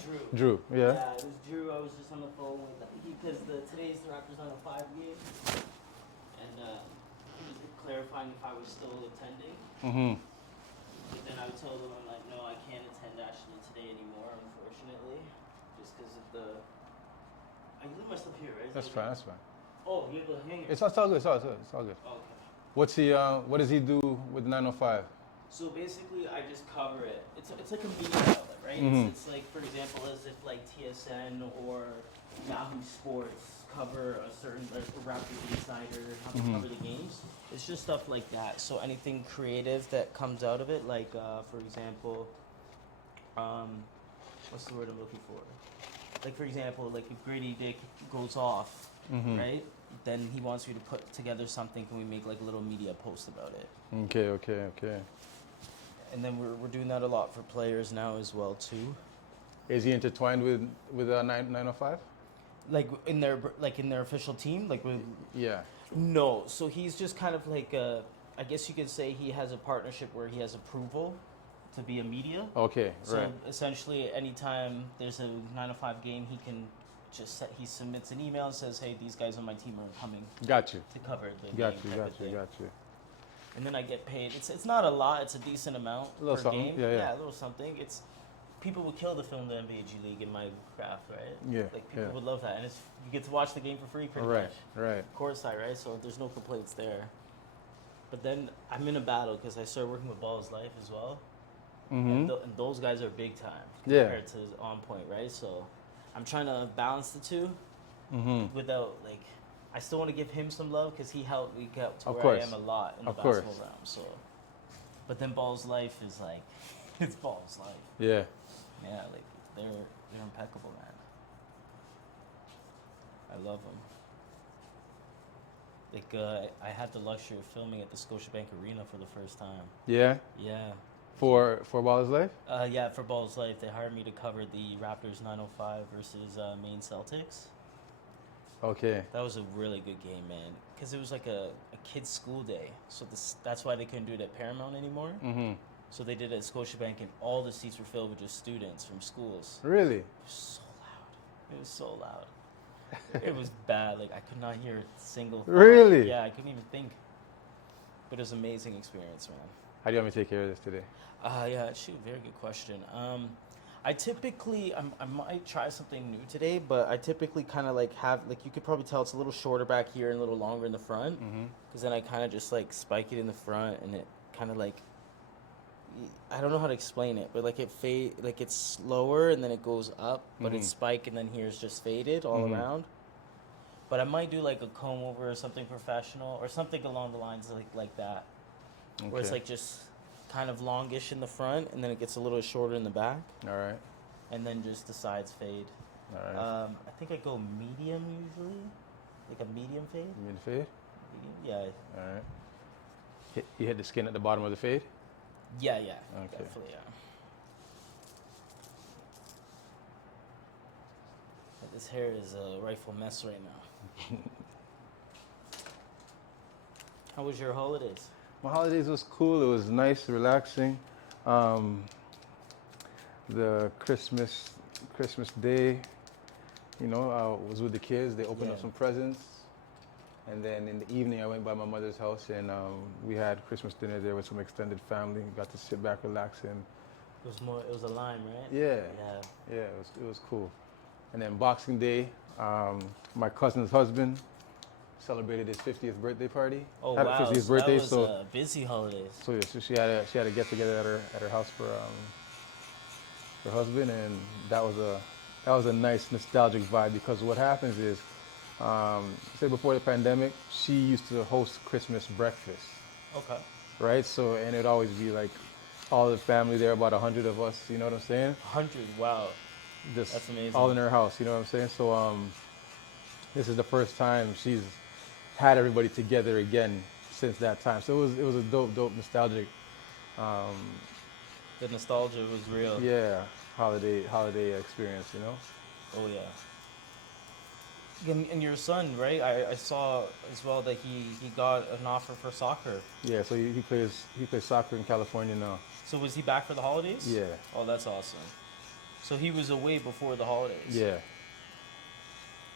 Drew. Drew, yeah. Yeah, it was Drew. I was just on the phone with because today's the Raptors on a 5 game, and he was clarifying if I was still attending. Mm-hmm. But then I told him I'm like, no, I can't attend actually today anymore, unfortunately, just because of the. I leave my stuff here, right? That's fine. That's fine. Oh, you have the hanger. It's all good. It's all good. It's all good. Oh, okay. What's he? What does he do with 905? So basically, I just cover it. It's like a media outlet, right? Mhm. It's like, for example, as if like TSN or Yahoo Sports cover a certain like Raptors Insider, how they cover the games. It's just stuff like that. So anything creative that comes out of it, like for example, what's the word I'm looking for? Like for example, like if Grady Dick goes off, right? Then he wants you to put together something. Can we make like a little media post about it? Okay. And then we're doing that a lot for players now as well too. Is he intertwined with 905? Like in their official team, like with Yeah. no. So he's just kind of like I guess you could say he has a partnership where he has approval to be a media. Okay. So Right. essentially, anytime there's a 905 game, he can he submits an email and says, "Hey, these guys on my team are coming Got you. to cover the Got game." you. type Got of you. thing. Got you. And then I get paid. It's not a lot. It's a decent amount A little per something. game. Yeah. a little something. It's people would kill to film the NBA G League in my craft, right? Yeah, Like people yeah. would love that, and it's you get to watch the game for free, pretty Right. much. Right. Courtside, right? So there's no complaints there. But then I'm in a battle because I started working with Ball's Life as well, Mm-hmm. and those guys are big time Yeah. compared to On Point, right? So I'm trying to balance the two Mm-hmm. without like. I still want to give him some love because he helped me get to Of where course. I am a lot in the Of course. basketball realm. So, but then Ball's Life is like, it's Ball's Life. Yeah. Yeah, like they're impeccable, man. I love them. Like I had the luxury of filming at the Scotiabank Arena for the first time. Yeah. Yeah. For Ball's Life. Yeah, for Ball's Life, they hired me to cover the Raptors 905 versus Maine Celtics. Okay. That was a really good game, man. Because it was like a kid's school day. So that's why they couldn't do it at Paramount anymore. Mm-hmm. So they did it at Scotiabank, and all the seats were filled with just students from schools. Really? It was so loud. It was so loud. It was bad. Like, I could not hear a single thought. Really? Yeah, I couldn't even think. But it was an amazing experience, man. How do you want me to take care of this today? Yeah, shoot, very good question. I typically, I might try something new today, but I typically kind of like have, like you could probably tell it's a little shorter back here and a little longer in the front. Because then I kind of just like spike it in the front and it kind of like, I don't know how to explain it, but like like it's slower and then it goes up, but it's spike and then here's just faded all around. But I might do like a comb over or something professional or something along the lines like that. Okay. Where it's like just kind of longish in the front and then it gets a little shorter in the back. All right. And then just the sides fade. All right. I think I go medium usually, like a medium fade. You mean the fade? Medium? Yeah. All right. You hit the skin at the bottom of the fade? Yeah. Okay. Definitely, yeah. But this hair is a rightful mess right now. How was your holidays? My holidays was cool. It was nice, relaxing. The Christmas Day, you know, I was with the kids. They opened up some presents, and then in the evening I went by my mother's house and we had Christmas dinner there with some extended family. Got to sit back, relax, and It was a lime, right? yeah, it was cool. And then Boxing Day, my cousin's husband celebrated his 50th birthday party. Oh Had a wow, 50th so birthday, that was busy holidays. So she had a get together at her house for her husband, and that was a nice nostalgic vibe because what happens is, say before the pandemic, she used to host Christmas breakfast, Okay. right? So and it'd always be like all the family there, about 100 of us. You know what I'm saying? 100. Wow. Just That's amazing. all in her house. You know what I'm saying? So this is the first time she's had everybody together again since that time. So it was a dope nostalgic. The nostalgia was real. Yeah, holiday experience, you know. Oh yeah. And your son, right? I saw as well that he got an offer for soccer. Yeah, so he plays soccer in California now. So was he back for the holidays? Yeah. Oh, that's awesome. So he was away before the holidays. Yeah.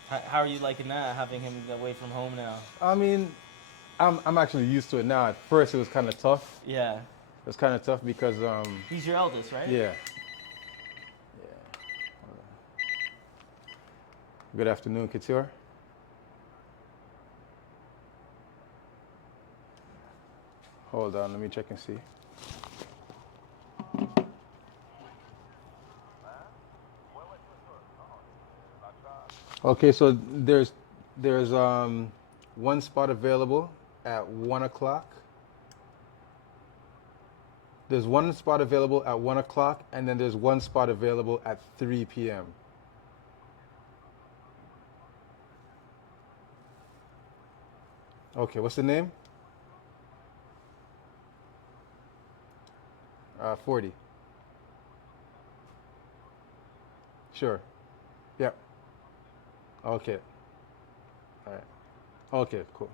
How are you liking that, having him away from home now? I mean, I'm actually used to it now. At first, it was kind of tough. Yeah. It was kind of tough because He's your eldest, right? yeah. Good afternoon, Couture. Hold on, let me check and see. Okay, so there's one spot available at 1 o'clock. There's one spot available at 1 o'clock, and then there's one spot available at 3 p.m. Okay, what's the name? 40. Sure. Yep. Okay. All right. Okay, cool.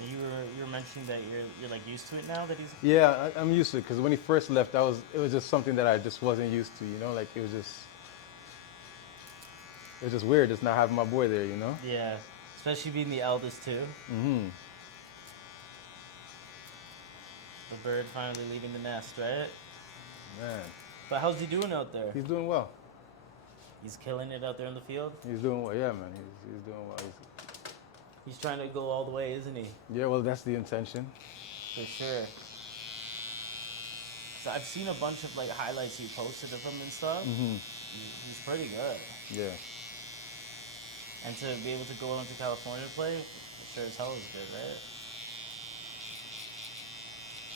You were mentioning that you're like used to it now that he's. Yeah, I'm used to it because when he first left, it was just something that I just wasn't used to. You know, like it was just weird just not having my boy there. You know. Yeah, especially being the eldest too. Mm-hmm. The bird finally leaving the nest, right? Man, But how's he doing out there? he's doing well. He's killing it out there in the field. He's doing well. Yeah, man, he's doing well. He's trying to go all the way, isn't he? Yeah, well, that's the intention. For sure. So I've seen a bunch of like highlights you posted of him and stuff. Mm-hmm. He's pretty good. Yeah. And to be able to go out to California to play, sure as hell is good, right?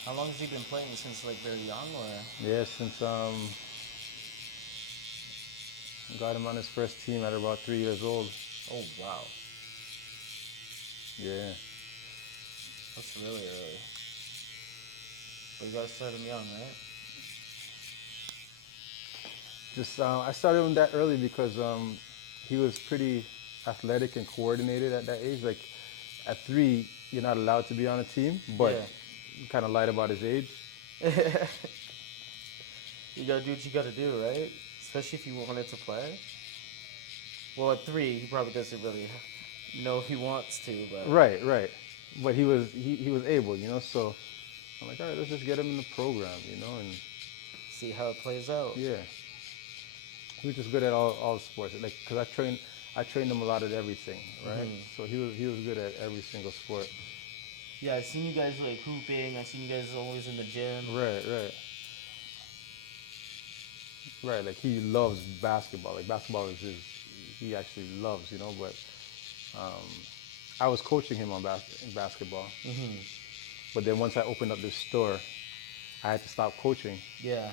How long has he been playing? Since like very young, or? Yeah, since got him on his first team at about 3 years old. Oh wow, Yeah. that's really early. But you gotta start him young, right? Just I started him that early because he was pretty athletic and coordinated at that age. Like at 3, you're not allowed to be on a team, but you kind of lied about his age. You gotta do what you gotta do, right? Especially if you wanted to play. Well, at 3, he probably doesn't really know if he wants to, but Right. But he was able, you know. So I'm like, all right, let's just get him in the program, you know, and see how it plays out. yeah. He was just good at all sports. Like, cause I trained him a lot at everything, right? So he was good at every single sport. Yeah, I've seen you guys like hooping. I've seen you guys always in the gym. Right. Like he loves basketball. Like basketball is he actually loves, you know. But I was coaching him on basketball. But then once I opened up this store, I had to stop coaching. Yeah.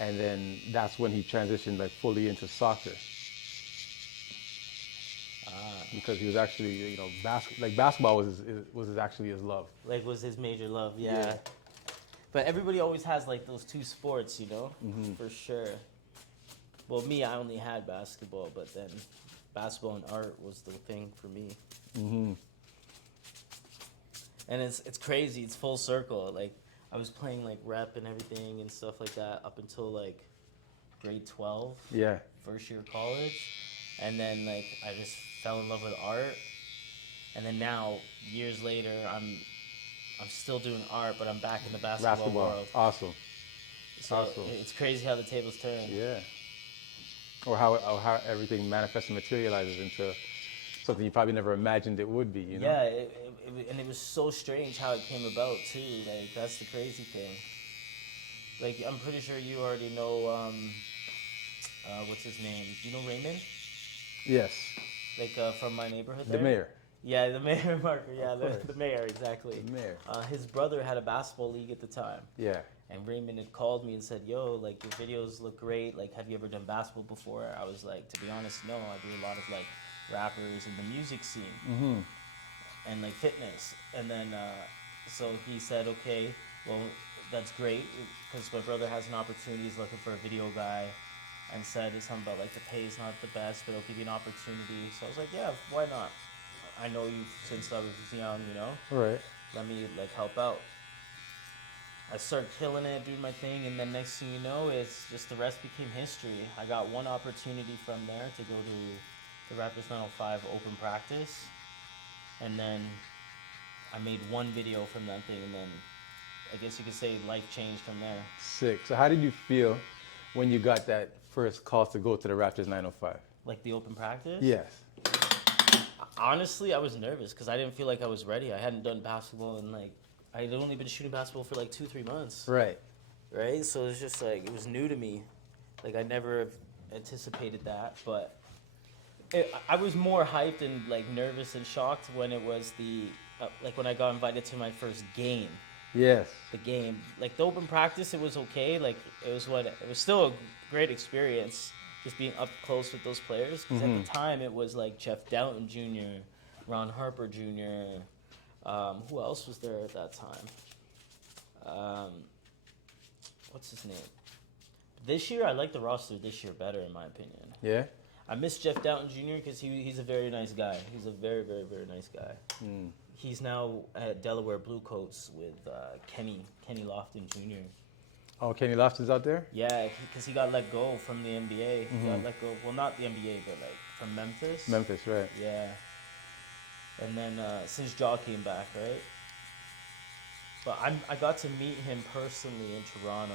And then that's when he transitioned like fully into soccer. Because he was actually, you know, basketball was actually his love. Like was his major love, yeah. But everybody always has like those two sports, you know, for sure. Well, me, I only had basketball, but then basketball and art was the thing for me. And it's crazy. It's full circle. Like I was playing like rep and everything and stuff like that up until like grade 12. Yeah. First year of college. And then like I just fell in love with art. And then now, years later, I'm still doing art, but I'm back in the basketball world. Awesome. So awesome. It's crazy how the tables turn. Yeah. Or how everything manifests and materializes into something you probably never imagined it would be, you know? Yeah, and it was so strange how it came about too. Like that's the crazy thing. Like I'm pretty sure you already know what's his name? Do you know Raymond? Yes. Like from my neighborhood The there? mayor. Yeah, the mayor marker. Yeah, the mayor, exactly. The mayor. His brother had a basketball league at the time. Yeah. And Raymond had called me and said, "Yo, like your videos look great. Like, have you ever done basketball before?" I was like, "To be honest, no. I do a lot of like rappers in the music scene and like fitness." And then so he said, "Okay, well that's great because my brother has an opportunity. He's looking for a video guy." And said something about like the pay is not the best, but it'll give you an opportunity. So I was like, "Yeah, why not? I know you since I was young, you know. Right. Let me like help out." I started killing it, doing my thing, and then next thing you know, it's just the rest became history. I got one opportunity from there to go to the Raptors 905 open practice, and then I made one video from that thing, and then I guess you could say life changed from there. Sick. So how did you feel when you got that first call to go to the Raptors 905? Like the open practice? Yes. Honestly, I was nervous because I didn't feel like I was ready. I hadn't done basketball in like, I had only been shooting basketball for like 2-3 months. Right. Right? So it's just like, it was new to me. Like I never anticipated that, but I was more hyped and like nervous and shocked when it was like when I got invited to my first game. Yes. The game, like the open practice, it was okay. Like it was still a great experience, just being up close with those players. Because at the time, it was like Jeff Doughton Jr., Ron Harper Jr. Who else was there at that time? What's his name? This year, I like the roster this year better, in my opinion. Yeah. I miss Jeff Doughton Jr. because he's a very nice guy. He's a very, very, very nice guy. He's now at Delaware Bluecoats with Kenny Lofton Jr. Oh, Kenny Lofton's out there? Yeah, because he got let go from the NBA. He got let go, well, not the NBA, but like from Memphis. Memphis, right. Yeah. And then since Ja came back, right? But I got to meet him personally in Toronto.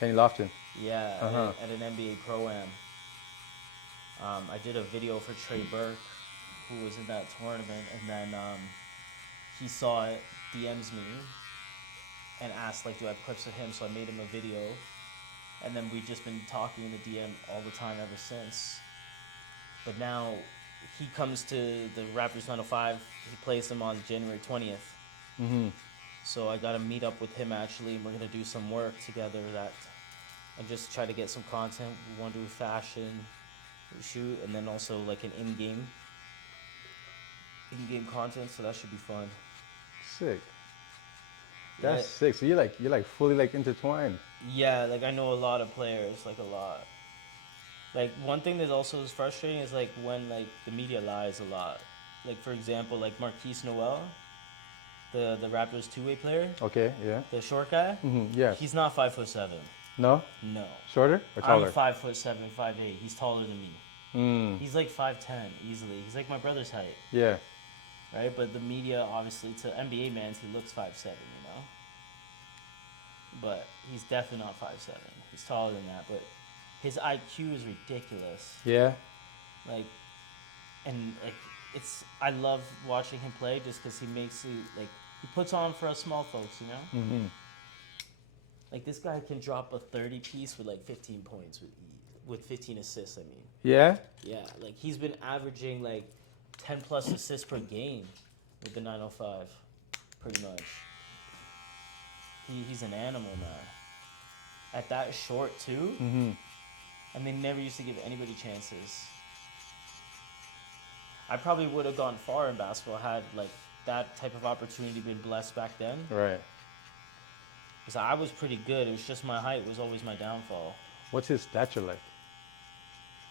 Kenny Lofton. Yeah, at an NBA Pro-Am. I did a video for Trey Burke, who was in that tournament, and then he saw it, DMs me, and asked, like, do I have clips of him? So I made him a video, and then we've just been talking in the DM all the time ever since. But now he comes to the Raptors 905. He plays them on January 20th. So I got to meet up with him, actually, and we're going to do some work together and just try to get some content. We want to do fashion, shoot, and then also, like, an in-game content, so that should be fun. Sick. That's sick. So you're like fully like intertwined. Yeah, like I know a lot of players, like a lot. Like one thing that also is frustrating is like when like the media lies a lot. Like for example, like Marquise Noel, the Raptors two-way player. Okay, yeah. The short guy. Yes. He's not 5'7". No? No. Shorter or taller? I'm 5'7", 5'8". He's taller than me. He's like 5'10" easily. He's like my brother's height. Yeah. Right, but the media, obviously, to NBA mans, he looks 5'7", you know? But he's definitely not 5'7". He's taller than that, but his IQ is ridiculous. Yeah? Like, I love watching him play just because he puts on for us small folks, you know? Like, this guy can drop a 30-piece with, like, 15 points with 15 assists, I mean. Yeah? Yeah, like, he's been averaging, like, 10-plus assists per game with the 905, pretty much. He's an animal, man. At that short, too. And they never used to give anybody chances. I probably would have gone far in basketball had, like, that type of opportunity been blessed back then. Right. Because I was pretty good. It was just my height was always my downfall. What's his stature like?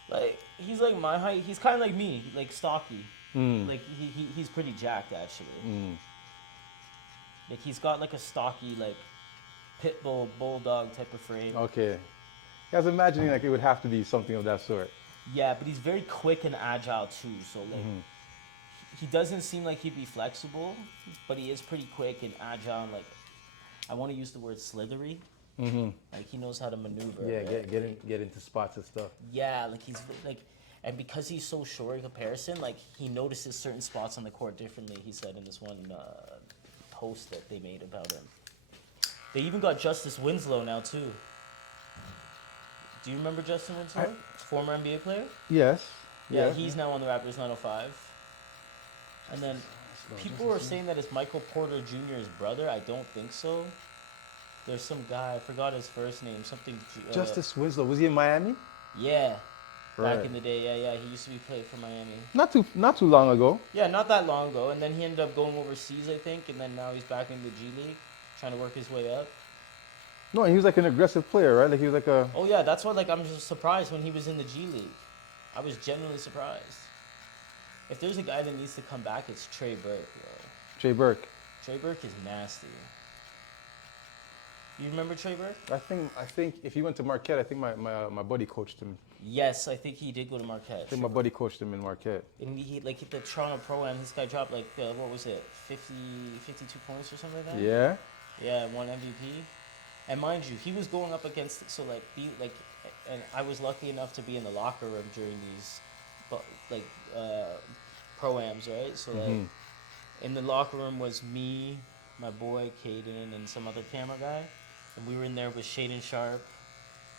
Like, he's like my height. He's kind of like me, like stocky. Like, he's pretty jacked, actually. Like, he's got, like, a stocky, like, pit bull, bulldog type of frame. Okay. I was imagining, like, it would have to be something of that sort. Yeah, but he's very quick and agile, too. So, like, he doesn't seem like he'd be flexible, but he is pretty quick and agile. And, like, I want to use the word slithery. Like, he knows how to maneuver. Yeah, get into spots and stuff. Yeah, like, he's, like... And because he's so short in comparison, like, he notices certain spots on the court differently, he said in this one post that they made about him. They even got Justice Winslow now, too. Do you remember Justin Winslow? Former NBA player? Yes. Yeah, he's now on the Raptors 905. And then people were saying that it's Michael Porter Jr.'s brother. I don't think so. There's some guy, I forgot his first name, something. Justice Winslow, was he in Miami? Yeah, back Right. in the day. Yeah. He used to be played for Miami. Not too long ago. Yeah, not that long ago, and then he ended up going overseas, I think, and then now he's back in the G League, trying to work his way up. No, he was like an aggressive player, right? Like he was like a Oh yeah, that's why like I'm just surprised when he was in the G League. I was genuinely surprised. If there's a guy that needs to come back, it's Trey Burke, bro. Jay Burke. Trey Burke is nasty. You remember Trey Burke? I think if he went to Marquette, I think my buddy coached him. Yes, I think he did go to Marquette. I think my buddy coached him in Marquette. And he like the Toronto Pro-Am, this guy dropped like what was it, 52 points or something like that. Yeah. Yeah, won MVP. And mind you, he was going up against and I was lucky enough to be in the locker room during these, pro-ams, right? So like, in the locker room was me, my boy Caden, and some other camera guy, and we were in there with Shaden Sharp,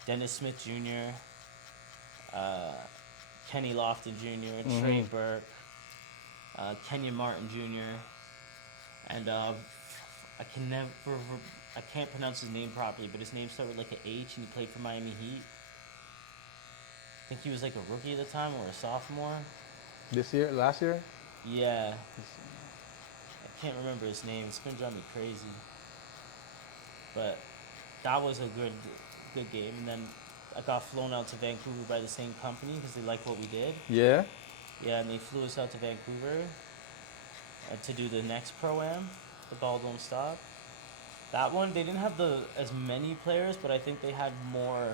Dennis Smith Jr., Kenny Lofton Jr., Trey Burke, Kenyon Martin Jr., and I can't pronounce his name properly, but his name started with like an H, and he played for Miami Heat. I think he was like a rookie at the time or a sophomore. Last year? Yeah. I can't remember his name. It's gonna drive me crazy. But that was a good game. And then I got flown out to Vancouver by the same company because they liked what we did. Yeah. Yeah, and they flew us out to Vancouver to do the next Pro-Am, the Ball Don't Stop. That one, they didn't have as many players, but I think they had more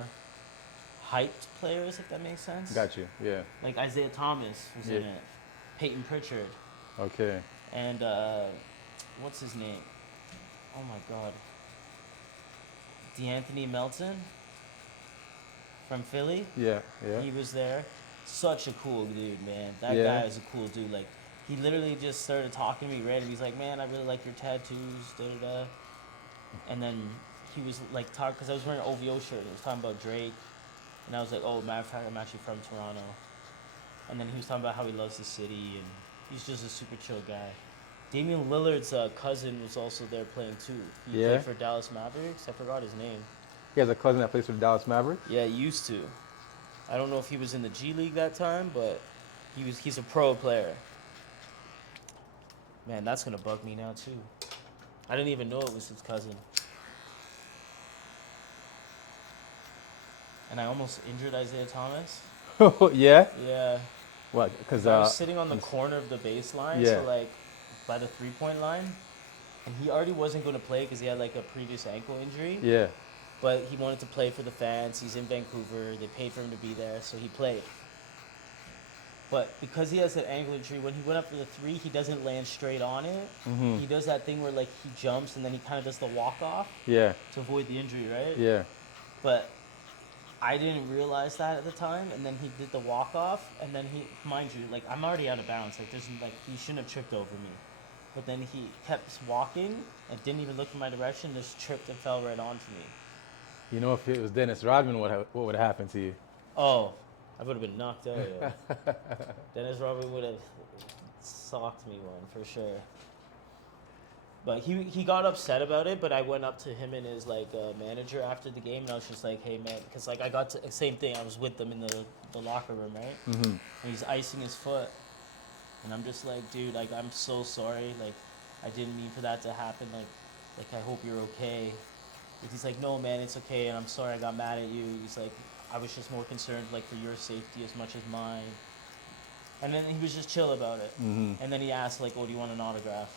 hyped players, if that makes sense. Got you. Yeah. Like Isaiah Thomas was in it. Peyton Pritchard. Okay. And what's his name? Oh my God. DeAnthony Melton from Philly. Yeah. He was there. Such a cool dude, man. That Yeah. guy is a cool dude. Like, he literally just started talking to me random. He's like, man, I really like your tattoos, da-da-da. And then he was like talking, because I was wearing an OVO shirt. He was talking about Drake. And I was like, oh, matter of fact, I'm actually from Toronto. And then he was talking about how he loves the city, and he's just a super chill guy. Damian Lillard's cousin was also there playing too. He played for Dallas Mavericks. I forgot his name. He has a cousin that plays for the Dallas Mavericks? Yeah, he used to. I don't know if he was in the G League that time, but he's a pro player. Man, that's going to bug me now too. I didn't even know it was his cousin. And I almost injured Isaiah Thomas. Yeah? Yeah. What? Because I was sitting on the corner of the baseline, Yeah. so like by the 3-point line, and he already wasn't going to play because he had like a previous ankle injury. Yeah. But he wanted to play for the fans. He's in Vancouver. They paid for him to be there, so he played. But because he has an ankle injury, when he went up for the three, he doesn't land straight on it. Mm-hmm. He does that thing where like he jumps and then he kind of does the walk off Yeah. to avoid the injury, right? Yeah. But I didn't realize that at the time, and then he did the walk off, and then he, mind you, like I'm already out of bounds. Like he shouldn't have tripped over me. But then he kept walking and didn't even look in my direction, just tripped and fell right onto me. You know, if it was Dennis Rodman, what would have happened to you? Oh, I would have been knocked out. Yeah. Dennis Rodman would have socked me one for sure. But he got upset about it. But I went up to him and his like manager after the game, and I was just like, "Hey man," because like I got to same thing. I was with them in the locker room, right? Mm-hmm. And he's icing his foot, and I'm just like, "Dude, like I'm so sorry. Like I didn't mean for that to happen. Like I hope you're okay." He's like, "No, man, it's okay, and I'm sorry I got mad at you." He's like, "I was just more concerned, like, for your safety as much as mine." And then he was just chill about it. Mm-hmm. And then he asked, like, "Oh, do you want an autograph?"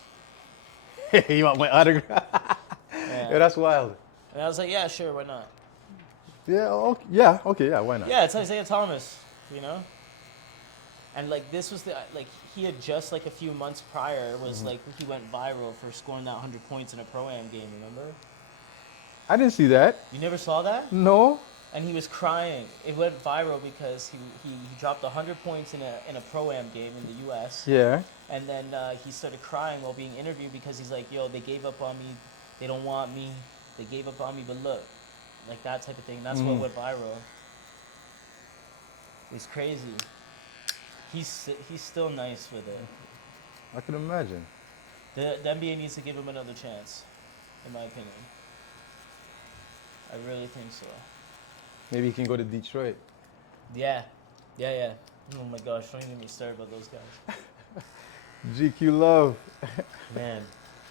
You want my autograph? Yeah, that's wild. And I was like, "Yeah, sure, why not?" Yeah, okay, yeah, why not? Yeah, it's Isaiah Thomas, you know? And, like, this was he had just, like, a few months prior like, he went viral for scoring that 100 points in a Pro-Am game, remember? I didn't see that. You never saw that? No. And he was crying. It went viral because he dropped 100 points in a Pro-Am game in the U.S. Yeah. And then he started crying while being interviewed because he's like, "Yo, they gave up on me. They don't want me. They gave up on me, but look." Like that type of thing. That's what went viral. It's crazy. He's still nice with it. I can imagine. The NBA needs to give him another chance, in my opinion. I really think so. Maybe he can go to Detroit. Yeah. Yeah. Oh my gosh, don't even get me started about those guys. GQ Love. Man,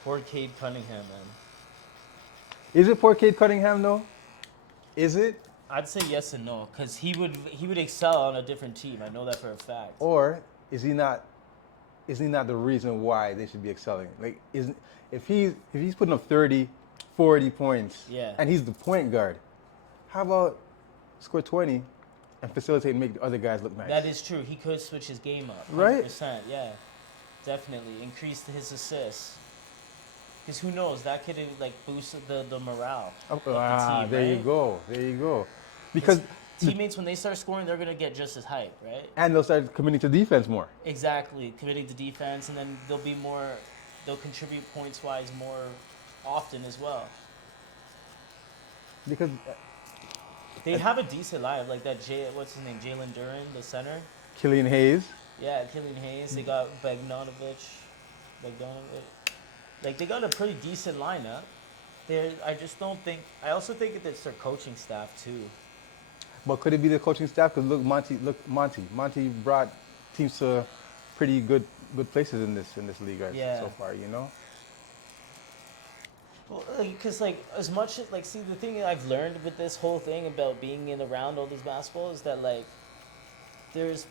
poor Cade Cunningham, man. Is it poor Cade Cunningham though? Is it? I'd say yes and no, because he would excel on a different team. I know that for a fact. Or is he not? Is he not the reason why they should be excelling? Like, if he's putting up 30, 40 points, Yeah. and he's the point guard, how about score 20 and facilitate and make the other guys look nice? That is true. He could switch his game up. 100%, Right? yeah. Definitely. Increase his assists. Because who knows? That could like boost the morale of the team, there you right? go. There you go. Because teammates, when they start scoring, they're going to get just as hyped, right? and they'll start committing to defense more. Exactly. Committing to defense, and then they'll contribute points-wise more often as well. Because They have a decent lineup, like that what's his name, Jalen Duren, the center. Killian Hayes. Yeah, Killian Hayes. They got Bogdanovic. Like, they got a pretty decent lineup. I also think that it's their coaching staff, too. But could it be the coaching staff? Because Monty brought teams to pretty good places in this league so far. You know. Well, because as much as see, the thing that I've learned with this whole thing about being around all this basketball is that there's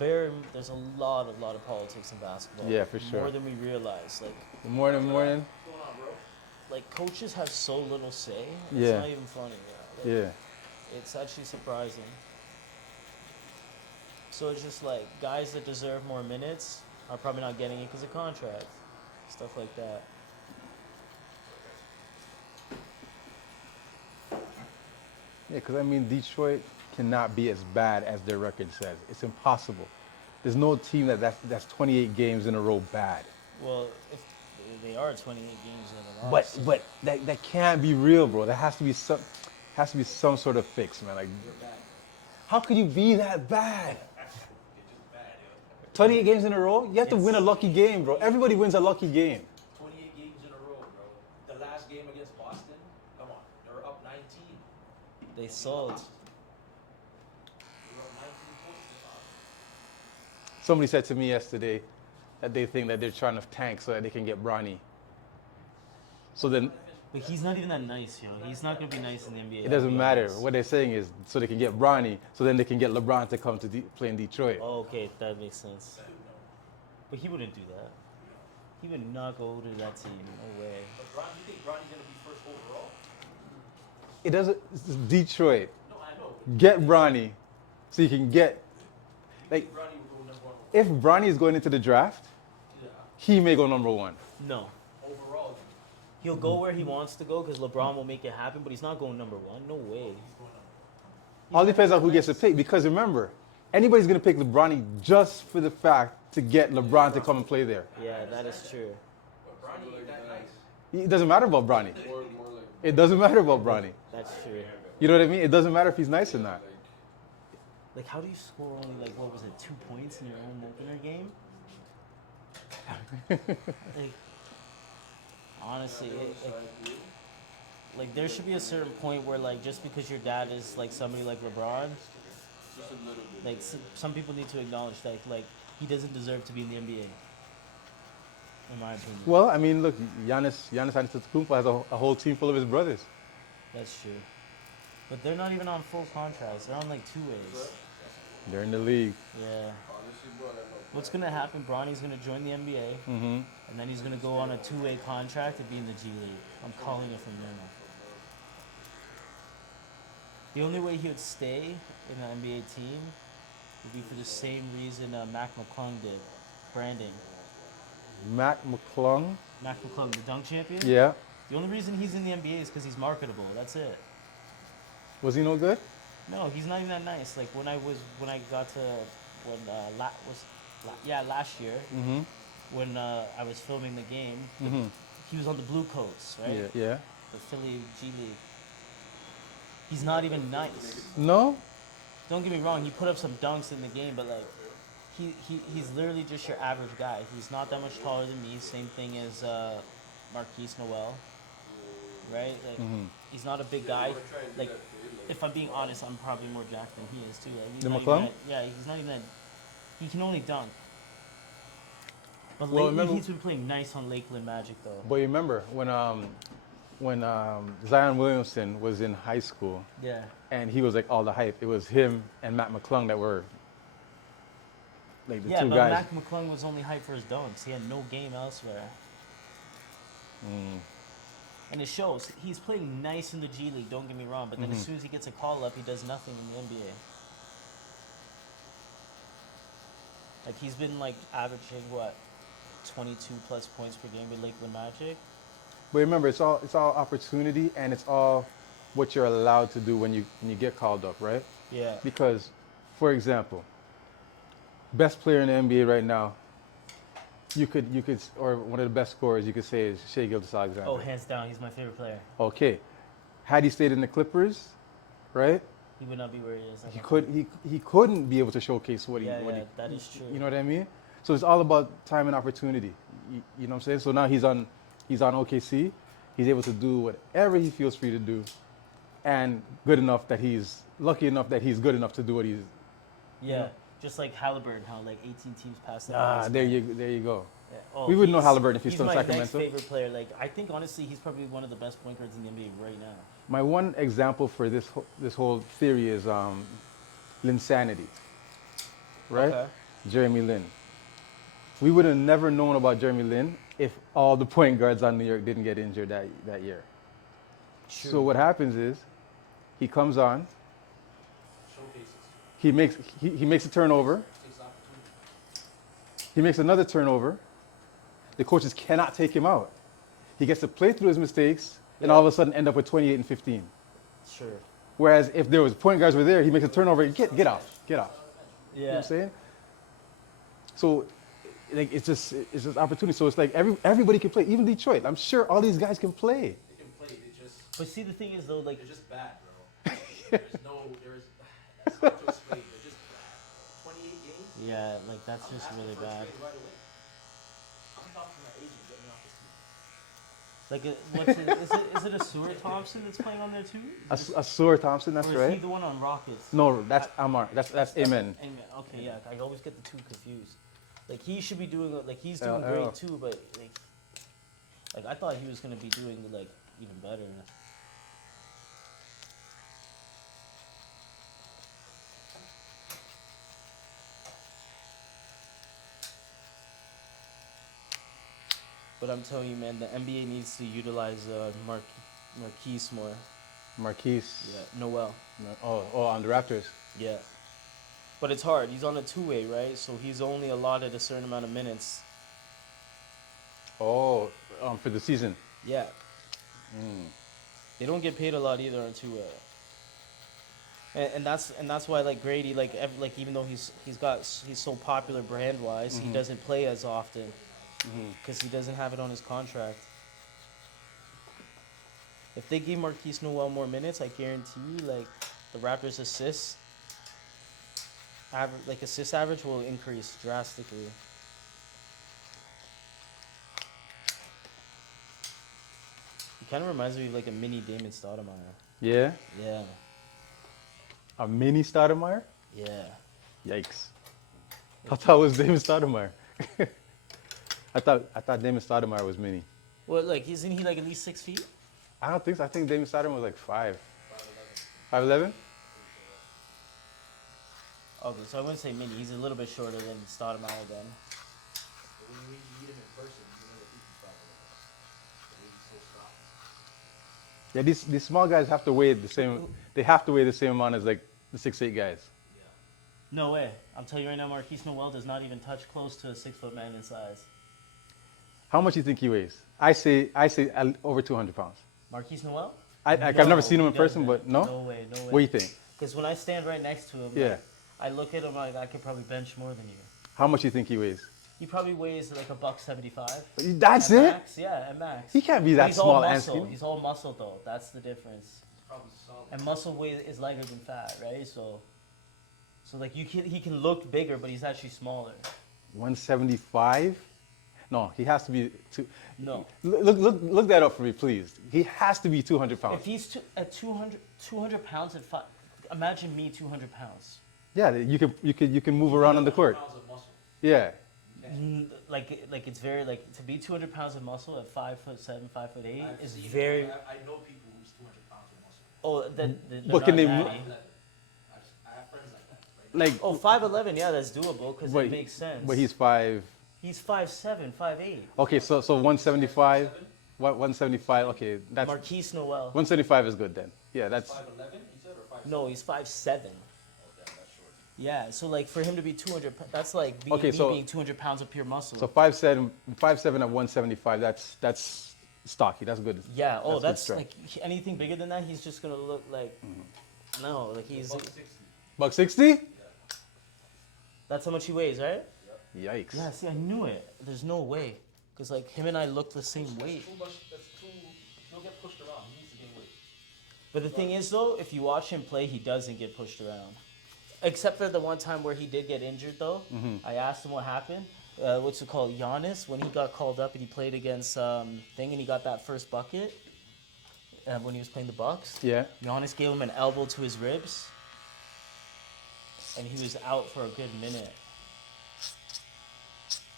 a lot of politics in basketball. Yeah, for sure. More than we realize. Good morning. Coaches have so little say. Yeah. It's not even funny. Yeah. It's actually surprising. So it's just guys that deserve more minutes are probably not getting it because of contract. Stuff like that. Yeah, because I mean, Detroit cannot be as bad as their record says. It's impossible. There's no team that's 28 games in a row bad. Well, if they are 28 games in a row. But that can't be real, bro. There has to be some sort of fix, man. How could you be that bad? 28 games in a row? You have to win a lucky game, bro. Everybody wins a lucky game. 28 games in a row, bro. The last game against Boston, come on, they were up 19. They sold. They were up 19 points. Somebody said to me yesterday that they think that they're trying to tank so that they can get Bronny. So then But he's not even that nice, yo. He's not gonna be nice in the NBA. it doesn't matter. What they're saying is so they can get Bronny, so then they can get LeBron to come to play in Detroit. Oh, okay, that makes sense. But he wouldn't do that. He would not go to that team. No way. But you think Bronny's going to be first overall? It doesn't. It's Detroit. No, I know. Get Bronny, so you can get Bronny will go number one. if Bronny is going into the draft, Yeah. he may go number one. No. Overall, He'll go where he wants to go because LeBron will make it happen, but he's not going number one. No way. All depends on who gets to pick. Because remember, anybody's gonna pick LeBron just for the fact to get LeBron to come and play there. Yeah, that is true. but Bronny ain't that nice. It doesn't matter about Bronny. It doesn't matter about Bronny. That's true. You know what I mean? It doesn't matter if he's nice or not. How do you score only 2 points in your own opener game? Honestly, there should be a certain point where just because your dad is somebody like LeBron, some people need to acknowledge that he doesn't deserve to be in the NBA. In my opinion. Well, I mean, look, Giannis Antetokounmpo has a whole team full of his brothers. That's true. But they're not even on full contracts. They're on 2 ways. They're in the league. Yeah. What's gonna happen? Bronny's gonna join the NBA, Mm-hmm. and then he's gonna go on a 2-way contract and be in the G League. I'm calling it from there now. The only way he would stay in the NBA team would be for the same reason Mac McClung did, branding. Mac McClung. Mac McClung, the dunk champion. Yeah. The only reason he's in the NBA is because he's marketable. That's it. Was he no good? No, he's not even that nice. Last year Mm-hmm. when I was filming the game, Mm-hmm. he was on the Blue Coats, right? Yeah. The Philly G League. He's not even nice. No? Don't get me wrong, he put up some dunks in the game, but he's literally just your average guy. He's not that much taller than me. Same thing as Marquise Noel, right? Mm-hmm. He's not a big guy. Like, if I'm being honest, I'm probably more jacked than he is too. Like, he's The not McClung? even yeah, he's not even. He can only dunk. But Well, lately, remember- he's been playing nice on Lakeland Magic though. But you remember when Zion Williamson was in high school Yeah. and he was like all the hype. It was him and Matt McClung that were like the Yeah, two but guys. Mac McClung was only hyped for his dunks. He had no game elsewhere. And it shows. He's playing nice in the G League, don't get me wrong, but then as soon as he gets a call up, he does nothing in the NBA. Like, he's been, like, averaging, 22 plus points per game with Lakeland Magic? But remember, it's all opportunity, and it's all what you're allowed to do when you get called up, right? Yeah. Because, for example, best player in the NBA right now, you could, or one of the best scorers you could say is Shai Gilgeous-Alexander. Oh, hands down, he's my favorite player. Okay, had he stayed in the Clippers, right? He would not be where he is. He couldn't be able to showcase what Yeah, he. that is true. You know what I mean? So it's all about time and opportunity. You know what I'm saying? So now he's on OKC. He's able to do whatever he feels free to do, and lucky enough that he's good enough to do what he's. Yeah, just like Halliburton, how, like, 18 teams passed him. There you go. Yeah. Oh, We wouldn't know he's- Halliburton if he's still in my next Sacramento. favorite player. Like, I think, honestly, he's probably one of the best point guards in the NBA right now. My one example for this whole theory is Linsanity, right? Okay. Jeremy Lin. We would have never known about Jeremy Lin if all the point guards on New York didn't get injured that year. True. So what happens is, he comes on, Showcases. he makes a turnover, Takes opportunity. he makes another turnover. The coaches cannot take him out. He gets to play through his mistakes, and all of a sudden end up with 28 and 15. Sure. Whereas if there was point guards were there, he makes a turnover, get off. You know Yeah. what I'm saying? So, like, it's just opportunity. So it's like everybody can play, even Detroit. I'm sure all these guys can play. They can play. They just But see, the thing is, though, like, they're just bad, bro. That's hard to explain. They're just bad. 28 games. yeah, like, that's just Asking really for a bad. trade right away. I'm talking to my agent. Get me off this team. Like, is it a Seward Thompson that's playing on there too? Asur Thompson, that's Or is he right. the one on Rockets? No, that's Amar. That's Amen. Amen. Okay, yeah, I always get the two confused. Like, he should be doing, like, he's Oh, doing oh. great too, but like I thought he was gonna be doing like even better. But I'm telling you, man, the NBA needs to utilize Marquise more. Marquise. Yeah, Noel. Oh, on the Raptors. Yeah. But it's hard. He's on a two-way, right? So he's only allotted a certain amount of minutes. Oh, for the season. Yeah. They don't get paid a lot either on two-way. And that's why, like, Grady, like even though he's so popular brand-wise, he doesn't play as often because he doesn't have it on his contract. If they gave Marquise Noel more minutes, I guarantee you, like, the Raptors' assist average will increase drastically. He kind of reminds me of, like, a mini Damon Stoudemire. Yeah. Yeah, A mini Stoudemire. yeah. Yikes. I thought it was Damon Stoudemire. I thought Damon Stoudemire was mini. Well, like, isn't he, like, at least 6 feet? I don't think so. I think Damon Stoudemire was like 5'11". Okay, so I wouldn't say mini. He's a little bit shorter than Stoudemire then. But when you meet him in person, you know that he's probably the way he's so strong. Yeah, these small guys have to weigh the same. They have to weigh the same amount as like the 6'8" guys. Yeah. No way. I'm telling you right now, Marquise Noel does not even touch close to a 6-foot man in size. How much do you think he weighs? I say over 200 pounds. Marquise Noel? I've No, never seen him in he person, doesn't. but no. No way, no way. What do you think? Because when I stand right next to him, Yeah. like, I look at him like I could probably bench more than you. How much do you think he weighs? He probably weighs like $175. That's At it. Max, yeah, at max. He can't be But that he's small all and muscle. skinny. He's all muscle though. That's the difference. Probably solid. And muscle weight is lighter than fat, right? So like he can look bigger, but he's actually smaller. 175. No, he has to be. No. Look that up for me, please. He has to be 200 pounds. If he's at 200 pounds at five, imagine me 200 pounds. Yeah, you can move around on the court. Pounds of muscle. Yeah. Like it's very like to be 200 pounds of muscle at 5'7", 5'8" I've is seen- very. I know people who's 200 pounds of muscle. Oh, they're But can not they natty. I have friends like that. Right? Like, Oh, 5'11", yeah, that's doable because but it makes sense. But he's 5. He's 5'7", 5'8". Okay, so 175. What 175? Okay, that's Marquise Noel. 175 is good then. Yeah, that's 5'11", you said, or 5'7"? No, he's 5'7". Okay, that's short. Yeah, so like for him to be 200, that's like Okay, me so- being 200 pounds of pure muscle. so 5'7", 5'7" at 175. That's stocky. That's good. yeah, oh, good that's strength. like anything bigger than that, he's just gonna look like no, like he's. Buck 60. $160? That's how much he weighs, right? Yikes. Yeah, see, I knew it. There's no way, cause like him and I look the same weight. That's too. He'll get pushed around. He needs to gain weight. But the thing is, though, if you watch him play, he doesn't get pushed around. Except for the one time where he did get injured, though. I asked him what happened. What's it called? Giannis, when he got called up and he played against Thing and he got that first bucket when he was playing the Bucks. Yeah. Giannis gave him an elbow to his ribs. And he was out for a good minute.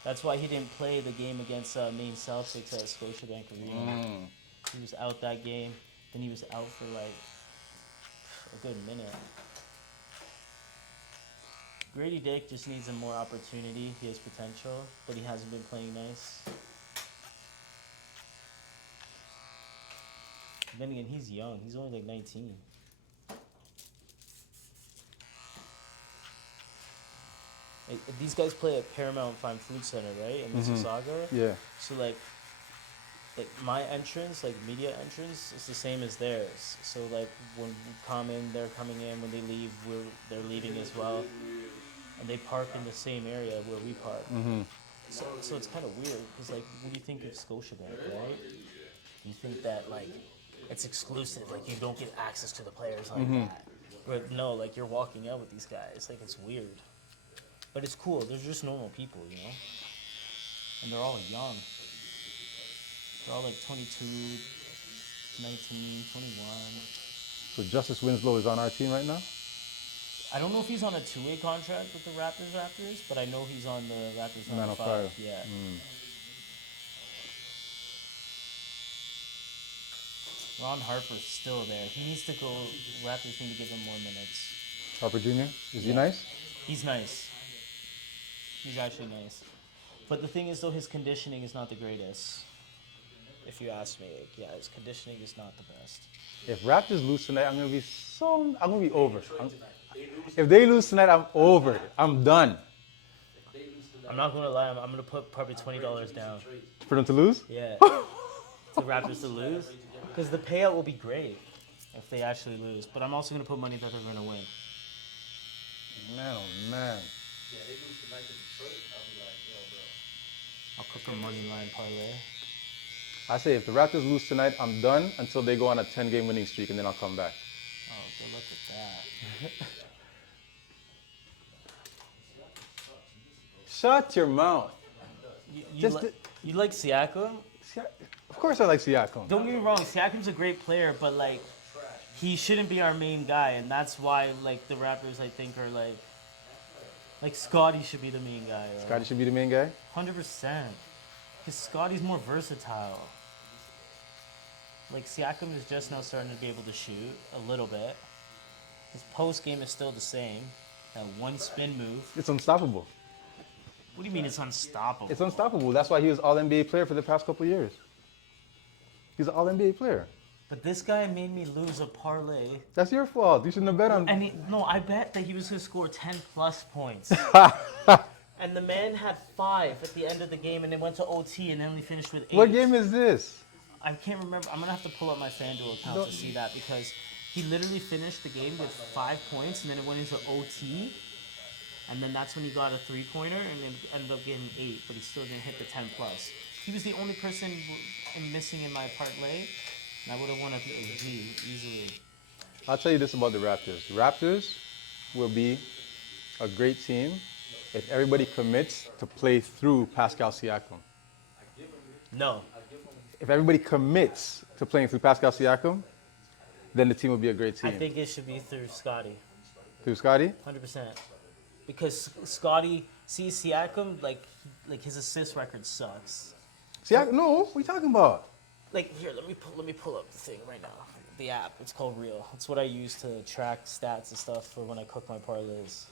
That's why he didn't play the game against Maine Celtics at Scotiabank Arena. He was out that game. Then he was out for like a good minute. Grady Dick just needs a more opportunity. He has potential, but he hasn't been playing nice. Then again, he's young. He's only like 19. These guys play at Paramount Fine Food Center, right? In Mississauga. Yeah. So like my entrance, like media entrance, is the same as theirs. So like when we come in, they're coming in. When they leave, they're leaving as well. And they park in the same area where we park. So it's kind of weird because like when you think of Scotiabank, right? You think that like it's exclusive, like you don't get access to the players like that. But no, like you're walking out with these guys, like it's weird. But it's cool. They're just normal people, you know? And they're all young. They're all like 22, 19, 21. So Justice Winslow is on our team right now? I don't know if he's on a two-way contract with the Raptors, but I know he's on the Raptors 905. 905. Yeah. Ron Harper's still there. He needs to go. Raptors need to give him more minutes. Harper Jr.? Is he Yeah. nice? He's nice. He's actually nice. But the thing is, though, his conditioning is not the greatest. If you ask me, like, yeah, his conditioning is not the best. If Raptors lose tonight, I'm gonna be over. If they lose tonight, I'm over. I'm done. I'm not gonna lie. I'm gonna put probably $20 down. For them to lose? Yeah. The Raptors to lose, because the payout will be great if they actually lose. But I'm also gonna put money that they're gonna win. Man, oh man. Yeah, they lose tonight to Detroit. I'll be like, yo, bro. I'll cook a money line parlay. I say if the Raptors lose tonight, I'm done until they go on a 10-game winning streak, and then I'll come back. Oh, good luck with that. Shut your mouth. You like Siakam? Of course I like Siakam. Don't get me wrong, Siakam's a great player, but like he shouldn't be our main guy, and that's why like the Raptors I think are like Scotty should be the main guy. Scotty should be the main guy? 100%. Because Scotty's more versatile. Like Siakam is just now starting to be able to shoot a little bit. His post game is still the same. That one spin move. It's unstoppable. What do you mean it's unstoppable? It's unstoppable. That's why he was All-NBA player for the past couple of years. He's an All-NBA player. But this guy made me lose a parlay. That's your fault. You shouldn't have bet on. And no, I bet that he was going to score 10 plus points. And the man had 5 at the end of the game, and it went to OT, and then only finished with 8. What game is this? I can't remember. I'm going to have to pull up my FanDuel account to see that, because he literally finished the game with 5 points, and then it went into OT. And then that's when he got a 3-pointer, and then ended up getting 8, but he still didn't hit the 10 plus. He was the only person missing in my parlay, and I would have won a G easily. I'll tell you this about the Raptors. The Raptors will be a great team if everybody commits to play through Pascal Siakam. No. If everybody commits to playing through Pascal Siakam, then the team will be a great I team. think it should be through Scotty. Through Scotty? 100%. Because Scotty, see Siakam, like his assist record sucks. Siakam? No, what are you talking about? Like here, let me pull up the thing right now. The app. It's called Real. It's what I use to track stats and stuff for when I cook my parlays.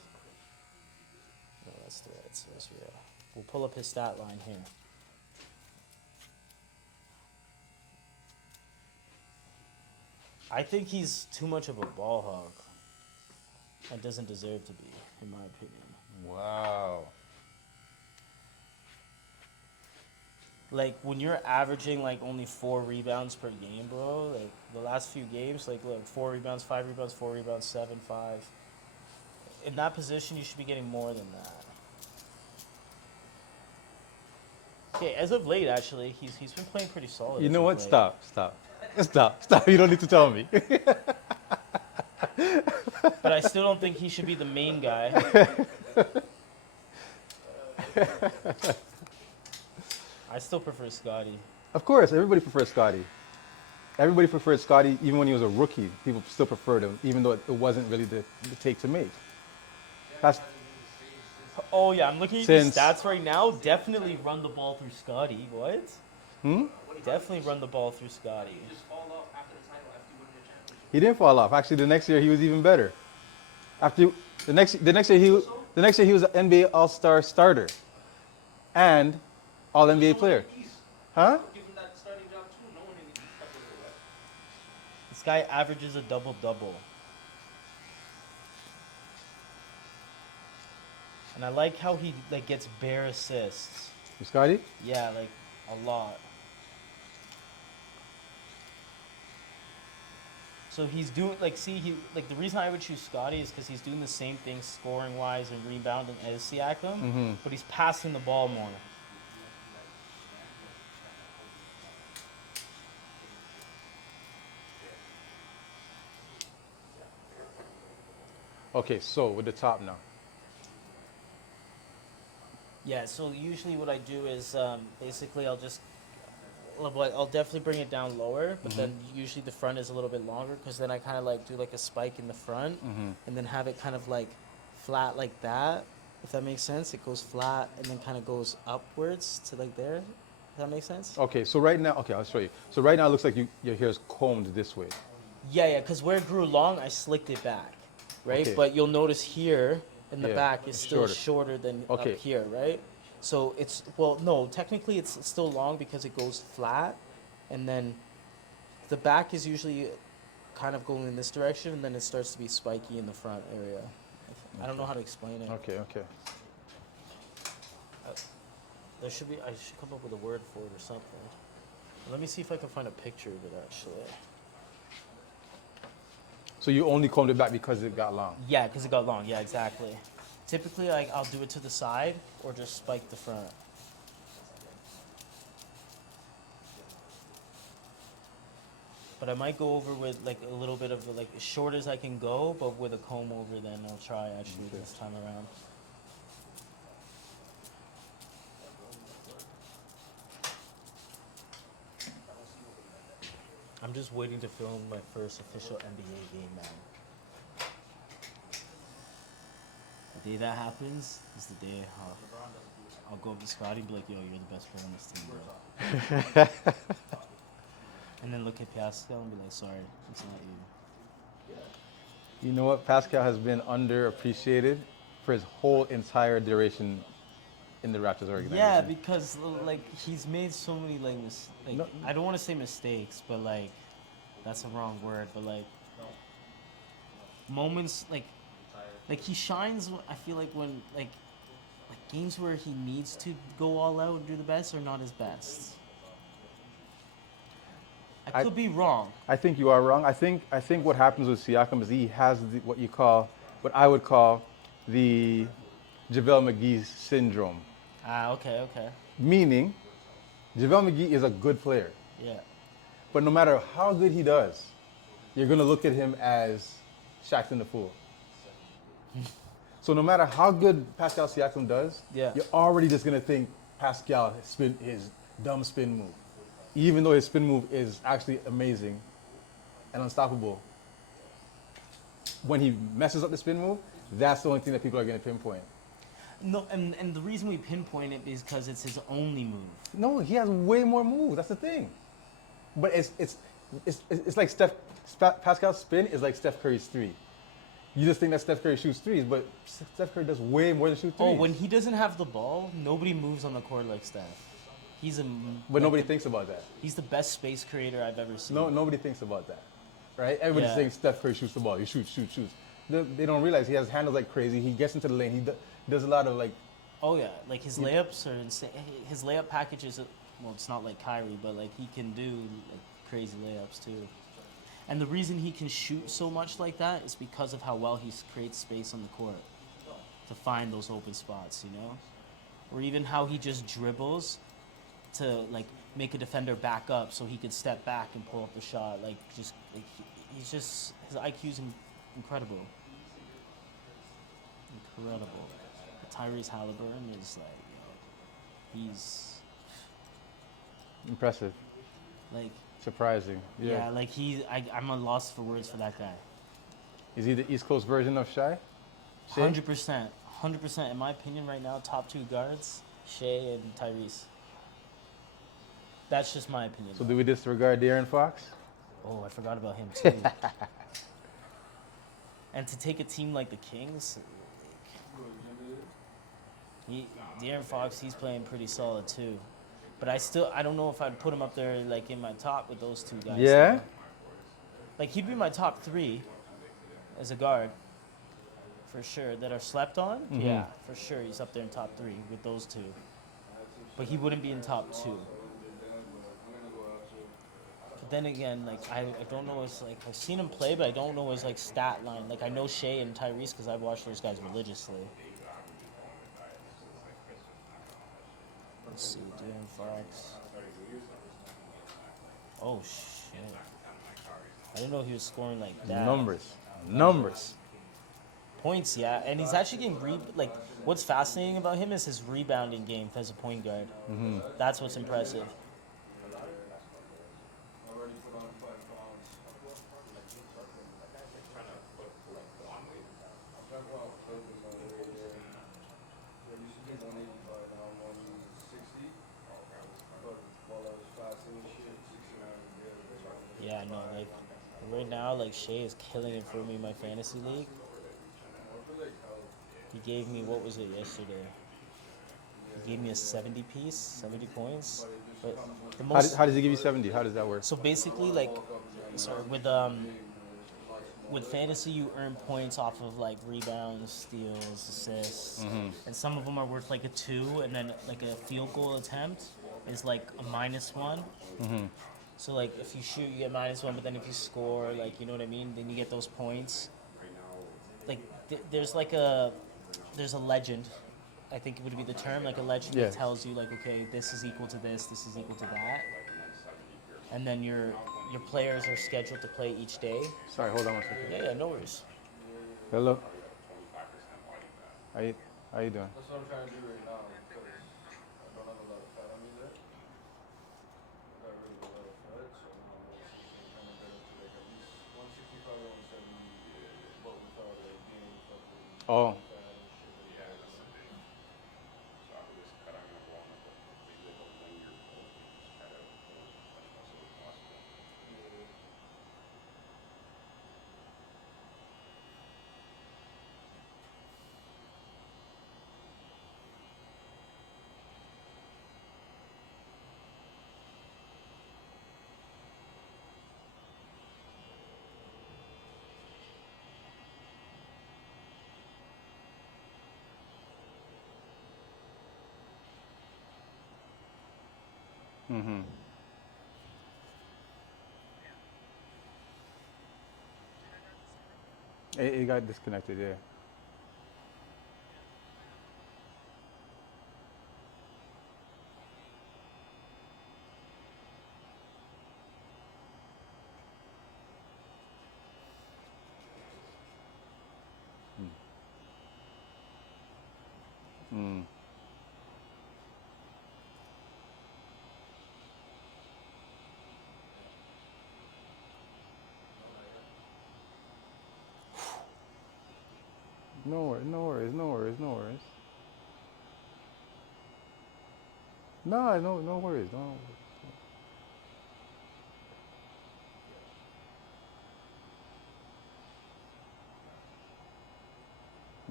No, that's the right. It's Real. We'll pull up his stat line here. I think he's too much of a ball hog. And doesn't deserve to be, in my opinion. Wow. Like when you're averaging like only 4 rebounds per game, bro. Like the last few games, like look, 4 rebounds, 5 rebounds, 4 rebounds, 7, 5. In that position, you should be getting more than that. Okay, as of late, actually, he's been playing pretty solid. You as know of what? late. Stop. You don't need to tell me. But I still don't think he should be the main guy. I still prefer Scotty. Of course, everybody prefers Scotty. Everybody preferred Scotty even when he was a rookie. People still preferred him, even though it wasn't really the take to make. That's, Oh yeah, I'm looking at Since- the stats right now. Definitely run the ball through Scotty. What? hmm? Definitely run the ball through Scotty. Just fall off after the title after you win the championship. He didn't fall off. Actually, the next year he was even better. The next year he was an NBA All-Star starter and All NBA player. Huh? Give him that starting job too. No one in the East ever did that. This guy averages a double-double. And I like how he like gets bare assists. Scotty? Yeah, like a lot. So he's doing like the reason I would choose Scotty is because he's doing the same thing scoring wise and rebounding as Siakam, but he's passing the ball more. Okay, so with the top now. Yeah, so usually what I do is basically I'll definitely bring it down lower, but then usually the front is a little bit longer because then I kind of like do like a spike in the front and then have it kind of like flat like that, if that makes sense. It goes flat and then kind of goes upwards to like there. Does that make sense? Okay, so right now, okay, I'll show you. So right now it looks like your hair is combed this way. Yeah, because where it grew long, I slicked it back, right? Okay. But you'll notice here in the Yeah, back is still shorter. shorter than Okay. up here, right? So it's, well, no, technically it's still long because it goes flat, and then the back is usually kind of going in this direction, and then it starts to be spiky in the front area. I don't know how to explain it. Okay. I should come up with a word for it or something. Let me see if I can find a picture of it actually. So you only combed it back because it got long. Yeah, because it got long. Yeah, exactly. Typically, like I'll do it to the side or just spike the front. But I might go over with like a little bit of like as short as I can go, but with a comb over. Then I'll try actually this time around. I'm just waiting to film my first official NBA game, man. The day that happens is the day I'll go up to Scotty and be like, yo, you're the best player on this team, bro. And then look at Pascal and be like, sorry, it's not you. You know what? Pascal has been underappreciated for his whole entire duration in the Raptors organization. Yeah, because like he's made so many No. I don't want to say mistakes, but like that's the wrong word, but like moments like he shines. I feel like when like games where he needs to go all out and do the best are not his best. I could be wrong. I think you are wrong. I think what happens with Siakam is he has what I would call the JaVale McGee syndrome. Okay. Meaning, JaVale McGee is a good player. Yeah. But no matter how good he does, you're going to look at him as Shaqtin' the Fool. So no matter how good Pascal Siakam does, Yeah. you're already just going to think Pascal dumb spin move. Even though his spin move is actually amazing and unstoppable, when he messes up the spin move, that's the only thing that people are going to pinpoint. No, and the reason we pinpoint it is because it's his only move. No, he has way more moves. That's the thing. But it's like Pascal's spin is like Steph Curry's three. You just think that Steph Curry shoots threes, but Steph Curry does way more than shoot threes. Oh, when he doesn't have the ball, nobody moves on the court like Steph. He's a. But like nobody the- thinks about that. He's the best space creator I've ever seen. No, nobody thinks about that, right? Everybody's Yeah. saying Steph Curry shoots the ball. He shoots. They don't realize he has handles like crazy. He gets into the lane. He does a lot of like. Oh yeah, like his layups are insane. His layup packages, well, it's not like Kyrie, but like he can do like crazy layups too. And the reason he can shoot so much like that is because of how well he creates space on the court to find those open spots, you know? Or even how he just dribbles to like make a defender back up so he could step back and pull up the shot. Like just like he's just his IQ's incredible. Incredible. Tyrese Halliburton is like, he's Impressive. like, Surprising. yeah, like I'm a loss for words for that guy. Is he the East Coast version of Shai? 100%, 100%. In my opinion, right now, top two guards, Shea and Tyrese. That's just my opinion. So do we disregard De'Aaron Fox? Oh, I forgot about him too. And to take a team like the Kings, De'Aaron Fox, he's playing pretty solid too. But I don't know if I'd put him up there like in my top with those two guys. Yeah? though. Like he'd be my top three as a guard, for sure. That are slept on. Mhm. Yeah, for sure he's up there in top three with those two. But he wouldn't be in top two. But then again, like I don't know his like I've seen him play, but I don't know his like stat line. Like I know Shea and Tyrese because I've watched those guys religiously. Let's see, De'Aaron Fox. Oh shit! I didn't know he was scoring like that. Numbers. Points, yeah, and he's actually getting like. What's fascinating about him is his rebounding game as a point guard. Mm-hmm. That's what's impressive. Yeah, no, like right now, like Shea is killing it for me in my fantasy league. He gave me what was it yesterday? He gave me a 70 piece, 70 points. But the most How does he give you 70? How does that work? so basically, like, sorry, with fantasy, you earn points off of like rebounds, steals, assists, and some of them are worth like a 2, and then like a field goal attempt is like a -1. So like if you shoot, you get -1, but then if you score, like you know what I mean, then you get those points. Like there's a legend. I think it would be the term, like a legend Yeah. that tells you like, okay, this is equal to this is equal to that, and then your players are scheduled to play each day. Sorry, hold on one second. Yeah, no worries. Hello. How you doing? That's what I'm trying to do right now because I don't have a lot of fat on me there. I got rid of a lot of fat, so now it's kind of better to like at least 165 or 170, but without like being fucking Oh. fat and shit like that. Mm-hmm. It got disconnected, yeah. Mm. No worries, no worries, no worries, no worries. No, no worries, no worries.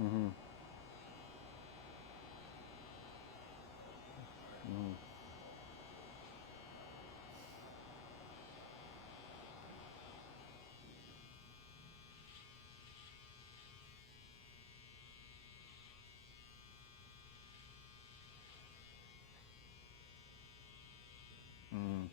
Mm-hmm. Mm-hmm. Mm-hmm.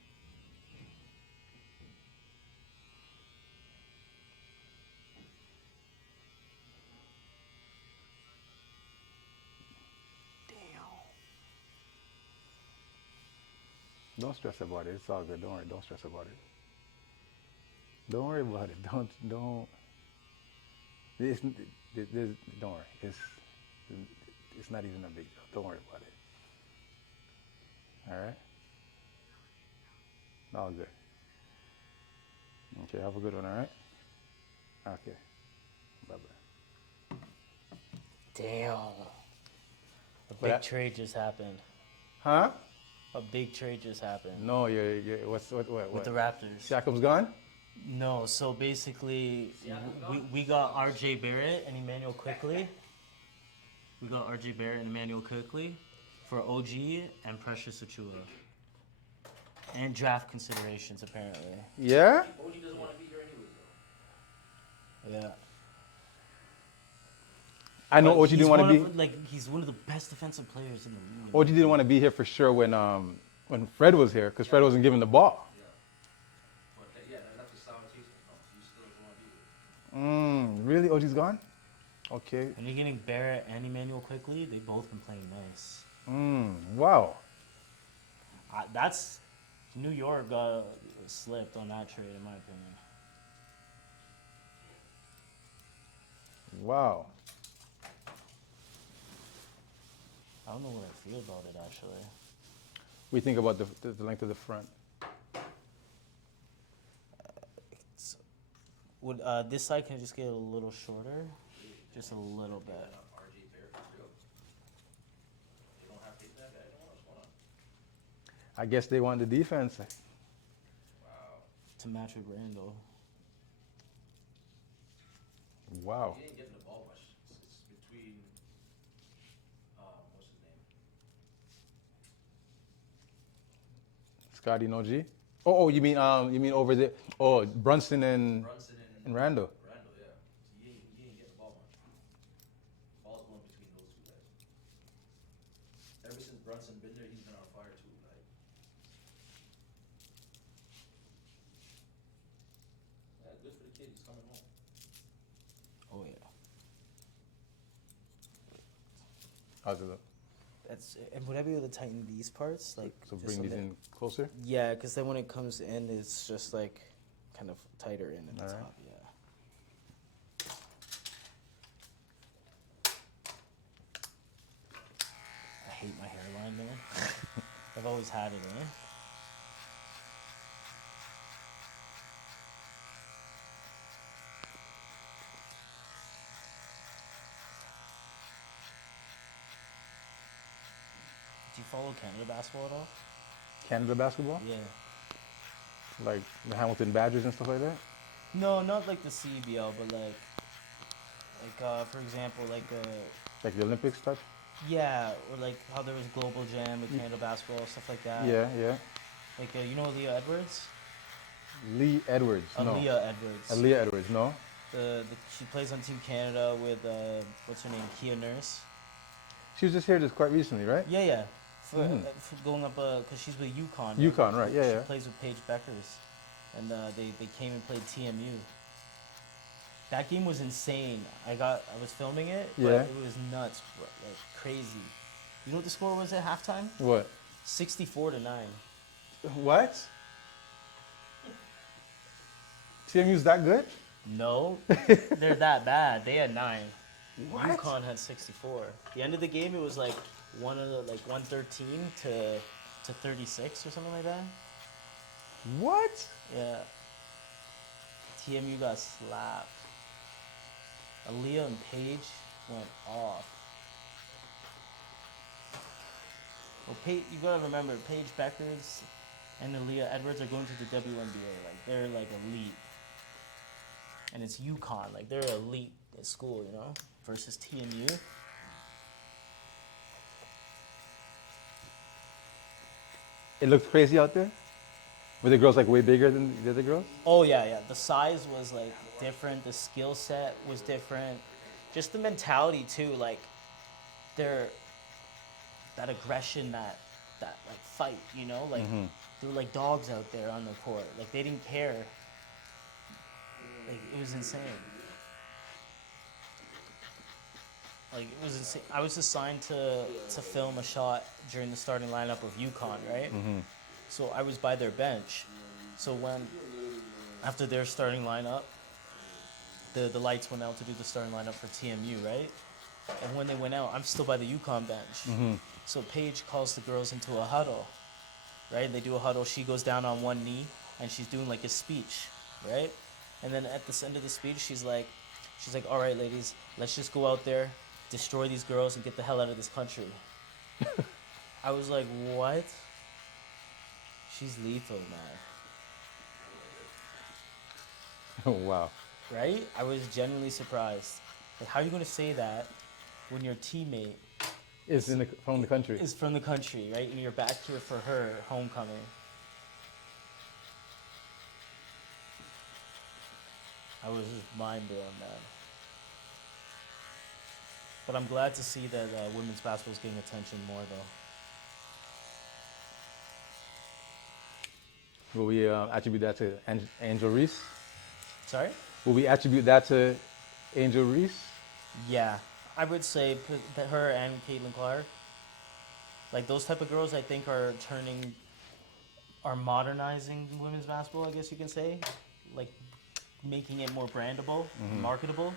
Don't stress about it. It's all good. Don't worry. Don't stress about it. Don't worry about it. Don't. It's, don't worry. It's not even a big deal. Don't worry about it. All right. All good. Okay. Have a good one. All right. Okay. Bye bye. Damn. A But big trade just happened. huh? A big trade just happened No, you're what? with the Raptors. Siakam's gone. No, so basically, we got Rj Barrett and Emmanuel Quickly. We got RJ Barrett and Emmanuel Quickly for OG and Precious Achua. And draft considerations, apparently. Yeah. OG doesn't want to be here anyways, though. Yeah. I know But OG didn't want to be. He's one of the best defensive players in the league. OG didn't want to be here for sure when Fred was here because Fred wasn't giving the ball. Yeah. But yeah, that left a sour taste in his mouth. He still doesn't want to be here. Really? OG's gone? Okay. And you're getting Barrett and Emmanuel Quickly. They've both been playing nice. Wow. That's New York got slipped on that trade, in my opinion. Wow. I don't know what I feel about it, actually. We think about the length of the front. Would this side can just get a little shorter? Just a little bit. RJ Barrett for real. They don't have faith in that guy anymore. What's going on? I guess they want the defense. Wow. To match with Randall. Wow. He didn't get in the ball much. It's between, what's his name? Scotty no G? Oh, you mean over there? Oh, Brunson and Brunson and Randall. Randall, yeah. He didn't get the ball much. Ball's going between those two guys. Ever since Brunson been there, he's been on fire too. Like, yeah, good for the kid. He's coming home. Oh yeah. How's it look? And would I be able to tighten these parts, like So just bring a these bit? in closer. Yeah, because then when it comes in, it's just like kind of tighter in at the Alright. top. Yeah. I hate my hairline, man. I've always had it, eh? Do you follow Canada basketball at all? Canada basketball, Yeah. like the Hamilton Badgers and stuff like that. No, not like the CBL, but for example, Like the Olympics type. yeah, or like how there was Global Jam with Canada basketball, stuff like that. Yeah. Like you know Leah Edwards? Lee Edwards. No. Aaliyah Edwards. Aaliyah Edwards. No. She plays on Team Canada with what's her name, Kia Nurse. She was just here just quite recently, right? Yeah. For going up because she's with UConn. UConn, right? Yeah, She yeah. plays with Paige Beckers, and they came and played TMU. That game was insane. I was filming it, but Yeah. it was nuts, bro, like crazy. You know what the score was at halftime? What? 64-9. What? TMU's that good? No, they're that bad. They had 9. What? UConn had 64. The end of the game, it was like 113 to 36 or something like that. What? Yeah. TMU got slapped. Aaliyah and Paige, went off. Well, you gotta remember, Paige Beckers and Aaliyah Edwards are going to the WNBA. Like, they're like elite. And it's UConn. Like, they're elite at school, you know? Versus TMU. It looked crazy out there. Were the girls like way bigger than the other girls? Oh, yeah, yeah. The size was, like, different. The skill set was different. Just the mentality, too. Like, they're... That aggression, that like, fight, you know? Like, they were like dogs out there on the court. Like, they didn't care. Like, it was insane. Like, it was insane. I was assigned to film a shot during the starting lineup of UConn, right? So I was by their bench. So after their starting lineup, the lights went out to do the starting lineup for TMU, right? And when they went out, I'm still by the UConn bench. So Paige calls the girls into a huddle, right? They do a huddle. She goes down on one knee, and she's doing like a speech, right? And then at the end of the speech, she's like, all right, ladies, let's just go out there, destroy these girls, and get the hell out of this country. I was like, what? She's lethal, man. Oh, wow. Right? I was genuinely surprised. Like, how are you going to say that when your teammate It's from the country. is from the country, right? And you're back here for her homecoming. I was just mind blown, man. But I'm glad to see that women's basketball is getting attention more, though. Will we attribute that to Angel Reese? Sorry? Will we attribute that to Angel Reese? Yeah, I would say that her and Caitlin Clark, like those type of girls, I think are modernizing women's basketball. I guess you can say, like making it more brandable, marketable.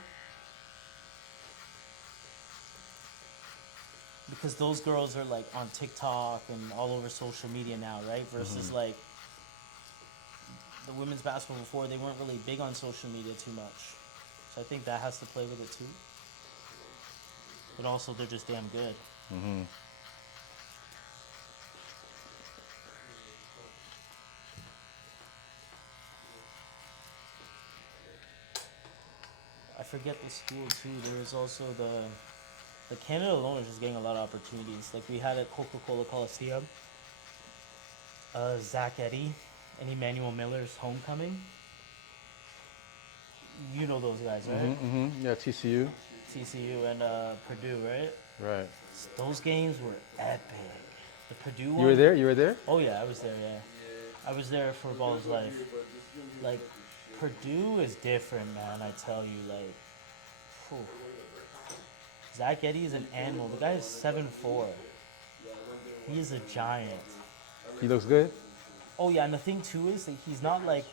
Because those girls are like on TikTok and all over social media now, right? Versus like the women's basketball before, they weren't really big on social media too much. So I think that has to play with it too. But also, they're just damn good. I forget the school too. There was also the Canada alone is just getting a lot of opportunities. Like we had at Coca-Cola Coliseum, Zach Eddy and Emmanuel Miller's homecoming. You know those guys, right? Yeah, TCU. TCU and Purdue, right? Right. Those games were epic. The Purdue one. You were there? You were there? Oh yeah, I was there. Yeah, I was there for Ball's life. Like Purdue is different, man. I tell you, like, whew. Zach Eddy is an animal. The guy is 7'4". He is a giant. He looks good? Oh yeah, and the thing too is that he's not like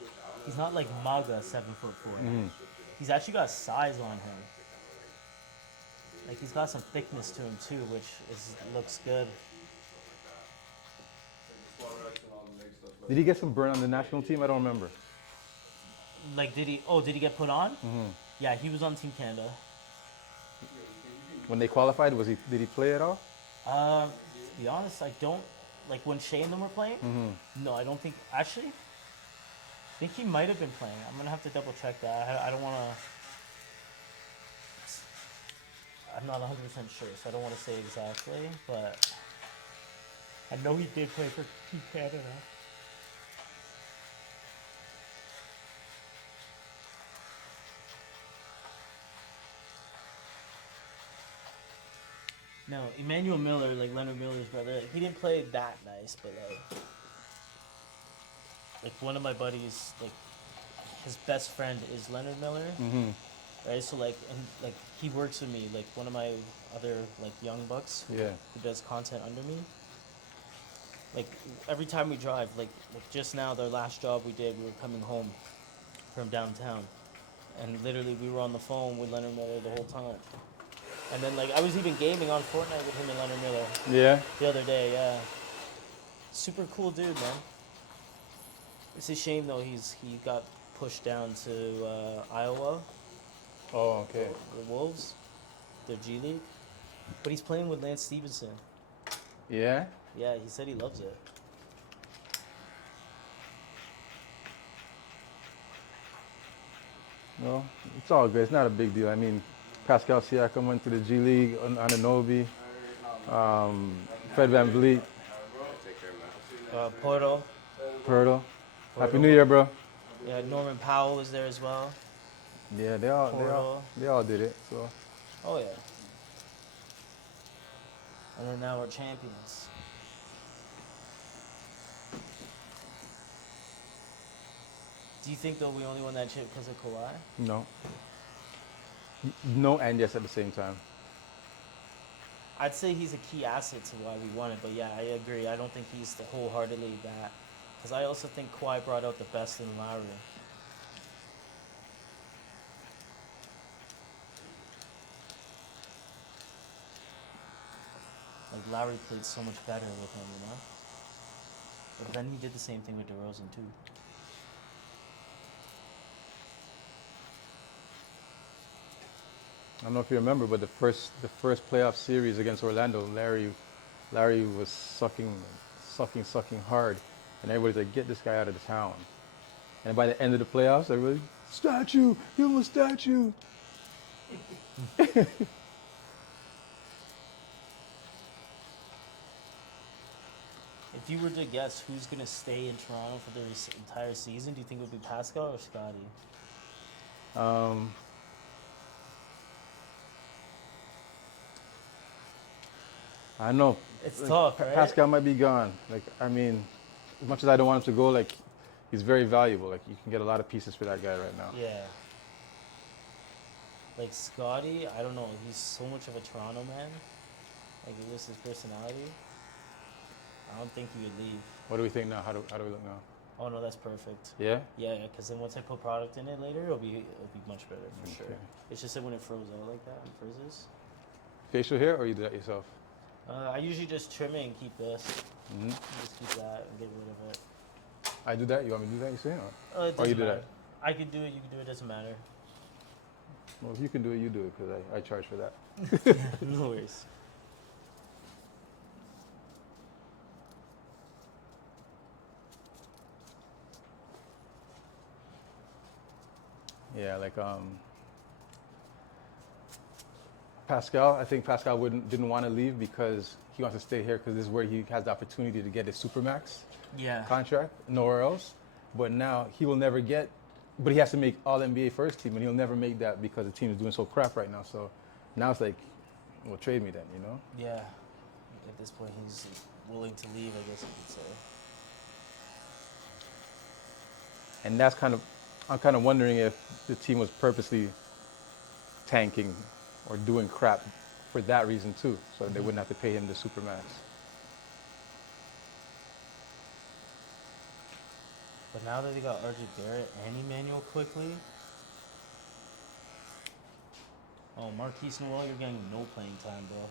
MAGA 7'4". He's actually got size on him. Like he's got some thickness to him too, which looks good. Did he get some burn on the national team? I don't remember. Like did he get put on? Yeah, he was on Team Canada. When they qualified, did he play at all? To be honest, I don't like when Shea and them were playing. No, I don't think. Actually, I think he might have been playing. I'm gonna have to double check that. I don't want to. I'm not 100% sure, so I don't want to say exactly, but I know he did play for Team Canada. No, Emmanuel Miller, like Leonard Miller's brother, he didn't play that nice, but like one of my buddies, like his best friend is Leonard Miller, right? So like he works with me, like one of my other like young bucks who does content under me. Like every time we drive, like just now, their last job we did, we were coming home from downtown, and literally we were on the phone with Leonard Miller the whole time. And then, like, I was even gaming on Fortnite with him and Leonard Miller. Yeah. The other day, yeah. Super cool dude, man. It's a shame though. He got pushed down to Iowa. Oh, okay. The Wolves. the G League, but he's playing with Lance Stevenson. Yeah. Yeah, he said he loves it. No, it's all good. It's not a big deal. I mean, Pascal Siakam went to the G League, Anunoby, Fred Van Vliet, Porto. Pirtle. Happy Porto. New Year, bro. Yeah, Norman Powell was there as well. Yeah, Porto. they all did it. So Oh yeah. And then now we're champions. Do you think though we only won that chip because of Kawhi? no, no, and yes at the same time. I'd say he's a key asset to why we won it, but yeah, I agree. I don't think he's the wholeheartedly that. Because I also think Kawhi brought out the best in Lowry. Like Lowry played so much better with him, you know. But then he did the same thing with DeRozan too. I don't know if you remember, but the first playoff series against Orlando, Larry was sucking hard, and everybody's like, "Get this guy out of the town." And by the end of the playoffs, everybody, "Statue, give him a statue." If you were to guess who's gonna stay in Toronto for the entire season, do you think it would be Pascal or Scotty? Um, I know. It's Like, tough, right? Pascal might be gone. Like, I mean, as much as I don't want him to go, like, he's very valuable. Like, you can get a lot of pieces for that guy right now. Yeah. Like Scotty, I don't know. He's so much of a Toronto man. Like it was his personality. I don't think he would leave. What do we think now? How do we look now? Oh no, that's perfect. Yeah. Yeah, because then once I put product in it later, it'll be much better for sure. Okay. It's just that when it froze out like that, it freezes. Facial hair, or you do that yourself? I usually just trim it and keep this. Mm-hmm. Just keep that and get rid of it. I do that. You want me to do that? You say? It Or you doesn't do matter. that? I could do it. You can do it. Doesn't matter. Well, if you can do it, you do it, because I charge for that. No worries. Yeah, like Pascal. I think Pascal didn't want to leave because he wants to stay here because this is where he has the opportunity to get his supermax Yeah. contract, nowhere else. But now he will never get. But he has to make All NBA first team, and he'll never make that because the team is doing so crap right now. So now it's like, well, trade me then, you know? Yeah. At this point, he's willing to leave, I guess you could say. And that's I'm kind of wondering if the team was purposely tanking or doing crap for that reason too, so they wouldn't have to pay him the supermax. But now that they got Rj Barrett and Emmanuel quickly. Oh, Marquise Noel, you're getting no playing time, bro.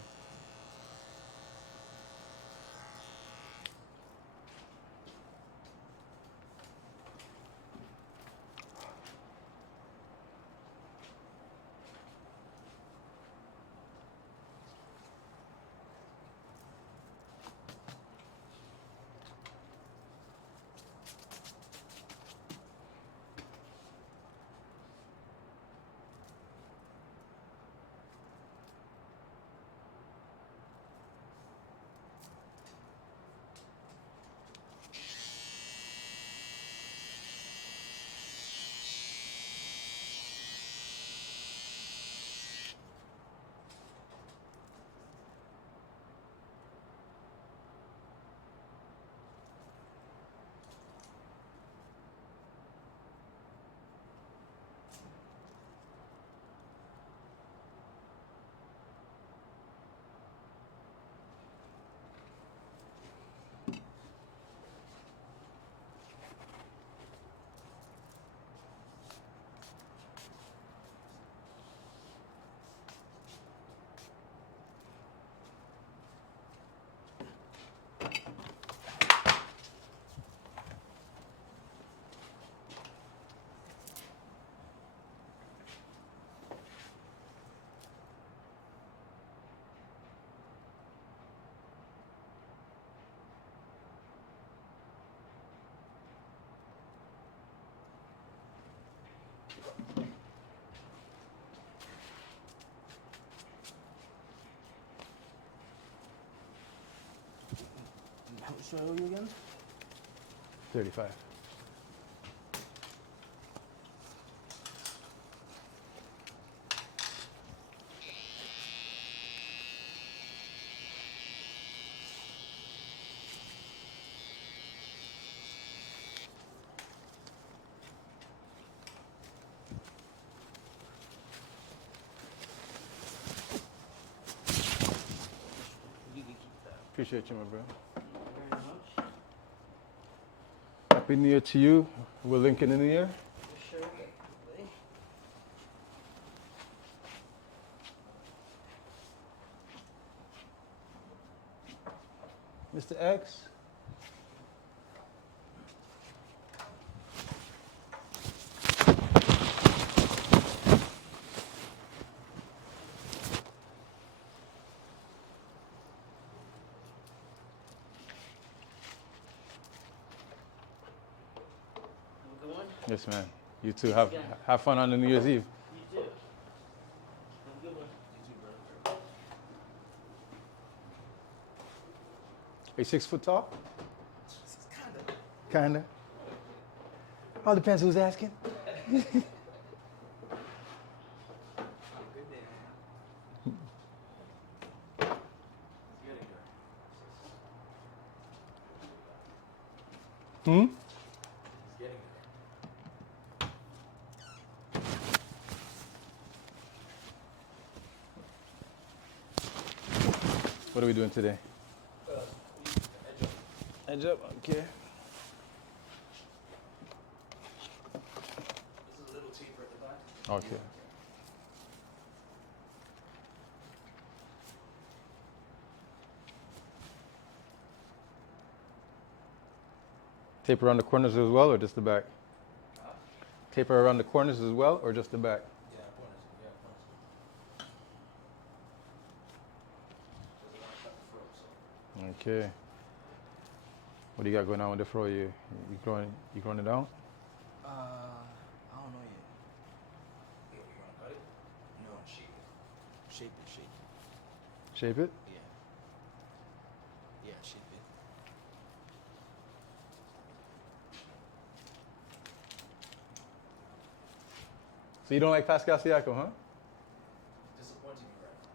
much do I owe you again? 35. You can keep that. Appreciate you, my bro. Thank you very much. Happy New Year to you. We'll link in the New Year. For sure. Mr. X. Have a good one. Yes, man. You too. Thanks again. Have fun on the New Year's Eve. You too. Have a good one. You too, brother. Are you 6 foot tall? Kinda. Kinda. All depends who's asking. Good day. It's getting there. Hmm? It's getting there. What are we doing today? Edge up. Edge up. Okay. This is a little taper at the back. Okay. Tape around the corners as well, or just the back? Huh? Taper around the corners as well, or just the back? Yeah, corners. Yeah, corners. Doesn't want to cut the fro, so. Okay. What do you got going on with the fro? You growing it out? I don't know yet. You want to cut it? No, shape it. Shape it, shape it. Shape it? Yeah. Yeah, shape it. So you don't like Pascal Siakam, huh? Disappointing me right now,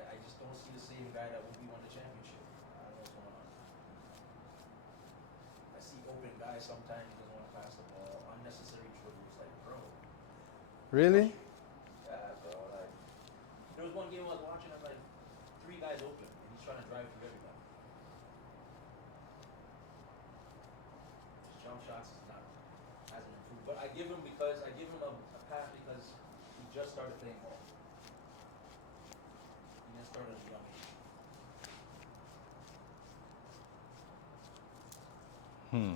man. I just don't see the same guy that will be won the championship. I don't know what's going on. I see open guys sometimes he doesn't want to pass the ball, unnecessary dribbles, like bro. Really? Yeah, bro. Like there was one game I was watching, I'm like, 3 guys open, and he's trying to drive through everybody. His jump shots is not hasn't improved, but I give him a pass because he just started playing ball. He just started at a young age. Hmm.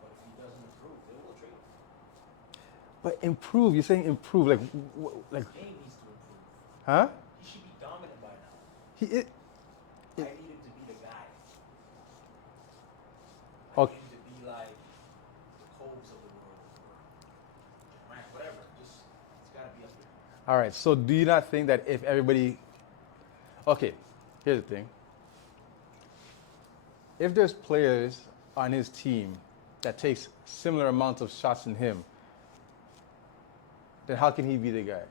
But if he doesn't improve, they will trade him. But improve? You're saying improve? Like, like, His game needs to improve. huh? He should be dominant by now. He it. I need him to be the guy. I Okay. need him to be like the Cobes of the world, or Durant, whatever. Just it's got to be up there. All right. So do you not think that if everybody, okay, here's the thing. If there's players on his team that takes similar amounts of shots than him, then how can he be the guy?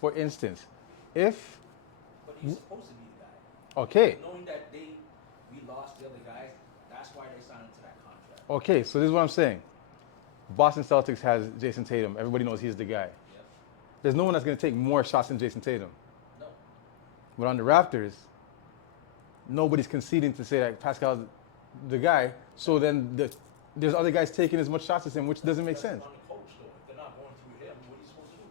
For instance, if But he's supposed to be the guy. okay, Knowing that we lost the other guys, that's why they signed into that contract. okay, so this is what I'm saying. Boston Celtics has Jason Tatum. Everybody knows he's the guy. Yep. There's no one that's going to take more shots than Jason Tatum. No. But on the Raptors, nobody's conceding to say that Pascal's the guy. So then there's other guys taking as much shots as him, which doesn't make That's sense. on the coach though. If they're not going through him, what are you supposed to do?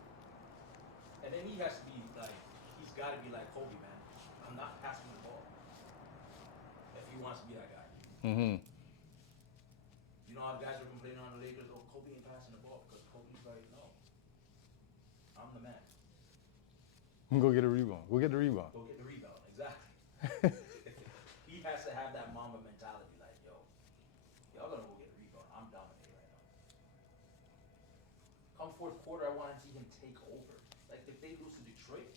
And then he has to be like, he's got to be like Kobe, man. I'm not passing the ball. If he wants to be that guy. Mm-hmm. You know how guys are complaining on the Lakers, oh, Kobe ain't passing the ball because Kobe's like, no, I'm the man. Go get a rebound. Go get the rebound. Go get the rebound. Exactly. He has to have that Mamba mentality, like, yo, y'all gonna go get a rebound. I'm dominating right now. Come fourth quarter, I want to see him take over. Like the they lose to Detroit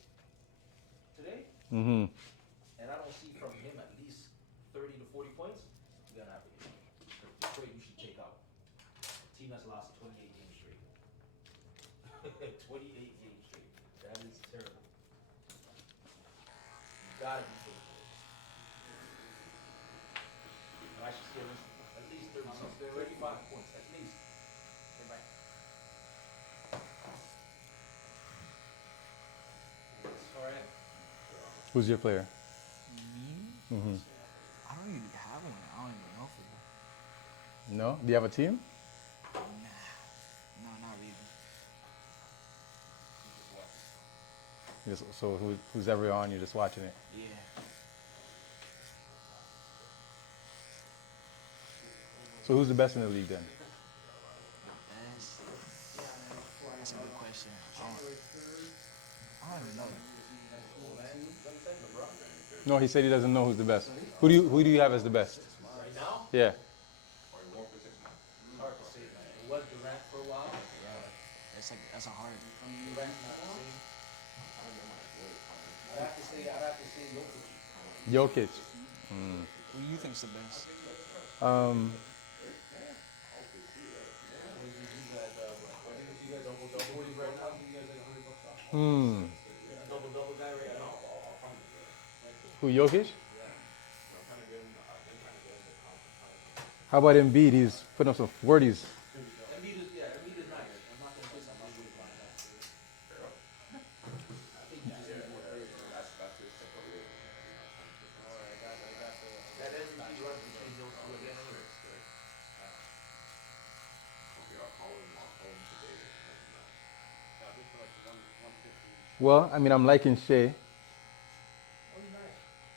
today, Mm-hmm. and I don't see from him at least 30 to 40 points, you're gonna have to give him. Detroit, you should take out. A team that's lost 28 games straight. 28 games straight. That is terrible. You gotta be faithful. And I should give him at least 30 something, 35 points, at least. Everybody. All right. Who's your player? Me? Mm-hmm. I don't even have one. I don't even know for you. No? Do you have a team? Nah. No, not really. You just watch it. So who's ever on, you're just watching it. Yeah. So who's the best in the league then? Best. That's a good question. I don't even know. No, he said he doesn't know who's the best. Who do you have as the best? Right now, Yeah. it's hard to say, man. It was Durant for a while. Yeah. That's a hard. Durant's not the same. I'd have to say Jokic. Jokic. Who do you think's the best? Um, He's at what? He's at double-double right now. He's at $100 off. hmm. He's a double-double guy right now. Who, Jokic? Yeah. How about Embiid? He's putting up some 40s. Embiid is nice. I'm not gonna say something else with that. I think he just needs more players. That MVP runs between those two again anyway. Well, I mean, I'm liking Shea. Oh, he's nice.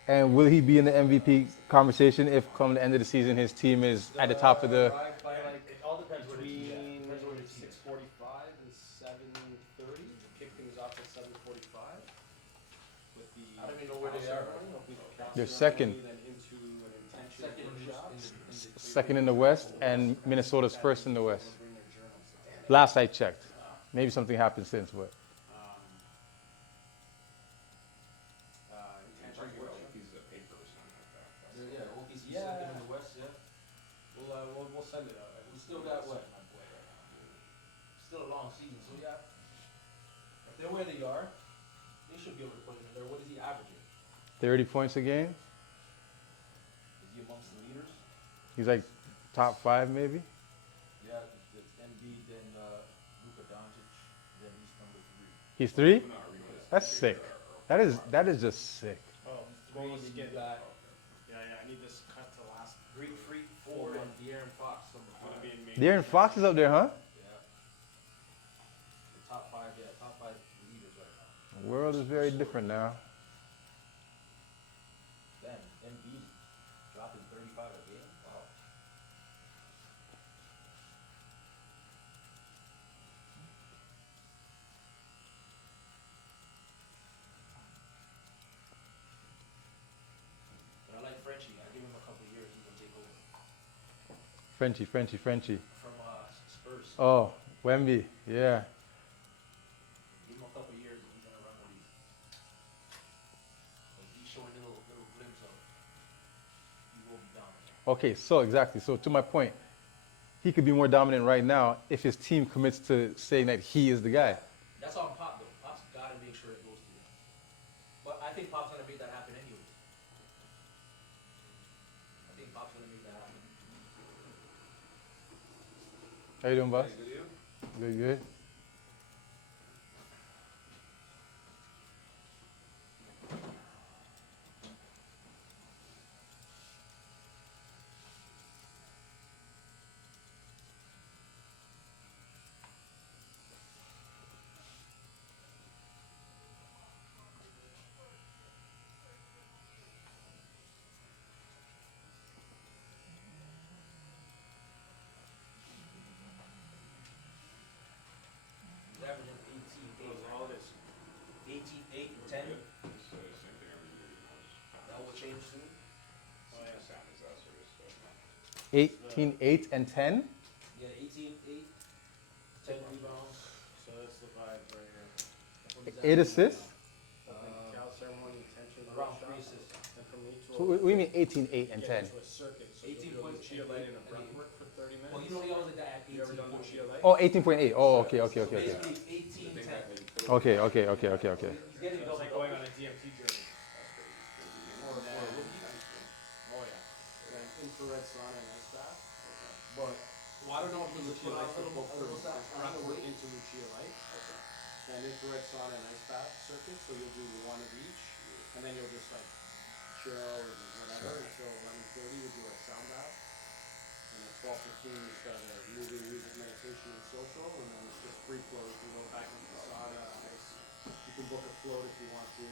And will he be in the MVP conversation if, come the end of the season, his team is at the top of the? Drive by like it all depends where the team is. Between Depends where the team is. 6:45 and 7:30. Kick things off at 7:45. With the I don't even know where they are. They're second. Then into an intention Second in workshop. the Second in the West, and Minnesota's first in the West. Bring their journals. Last I checked. Maybe something happened since, but Intentions workshop. Yeah, OKC Yeah. second in the West. Yeah. We'll send it out. We still got what? Still a long season, so yeah. If they're where they are, they should be able to put him in there. What is he averaging? 30 points a game. Is he amongst the leaders? He's like top 5 maybe. Yeah, it's Embiid, then Luka Doncic, then he's number 3. He's 3. That's sick. That is just sick. Oh, Three, then you got Yeah, I need this cut to last. Greek Freak 4 and De'Aaron Fox number 5. De'Aaron Fox is up there, huh? Yeah. The top 5, top 5 leaders right now. The world is very different now. Then Embiid dropping 35 a game. Wow. But I like Frenchie. I give him a couple years, he can take over. Frenchie. From Spurs. Oh, Wemby. Yeah. Give him a couple years and he's gonna run the league. But he's showing a little glimpse of he will be dominant. Okay, so exactly. So to my point, he could be more dominant right now if his team commits to saying that he is the guy. That's on Pop though. Pop's gotta make sure it goes to him. But I think Pop's gonna make that happen anyways. I think Pop's gonna make that happen. How you doing, boss? Good, good. He's averaging 18, 8 and 10. That will change soon. 18, 8, and 10. Yeah, 18, 8, 10 rebounds. So that's the vibe right here. 8 assists? Opening towel ceremony, intention, Around workshop, 3 assists. and from me to So what do you mean 18, 8, and 10? get into a circuit. So 18 you'll do a points Lucia and light eight- and a and breath eight. work for 30 minutes. Well, he always did that at You ever done 18. Lucia light? Oh, 18.8. Oh, okay, okay, So okay, okay. basically 18, 10. Okay, okay, okay, okay, okay. He's getting So it's double like going on a DMT journey. for a rookie. Oh yeah. Then infrared sauna and ice bath. But well, I don't know if he just put on a little Breath weight. work into Lucia light. Then infrared sauna and ice bath circuit. So you'll do one of each, and then you'll just like chill or whatever until 11:30. We do like sound bath, and at 12:15 we start a moving music, meditation, and social, and then it's just free flow. You can go back into the sauna, ice. You can book a float if you want to.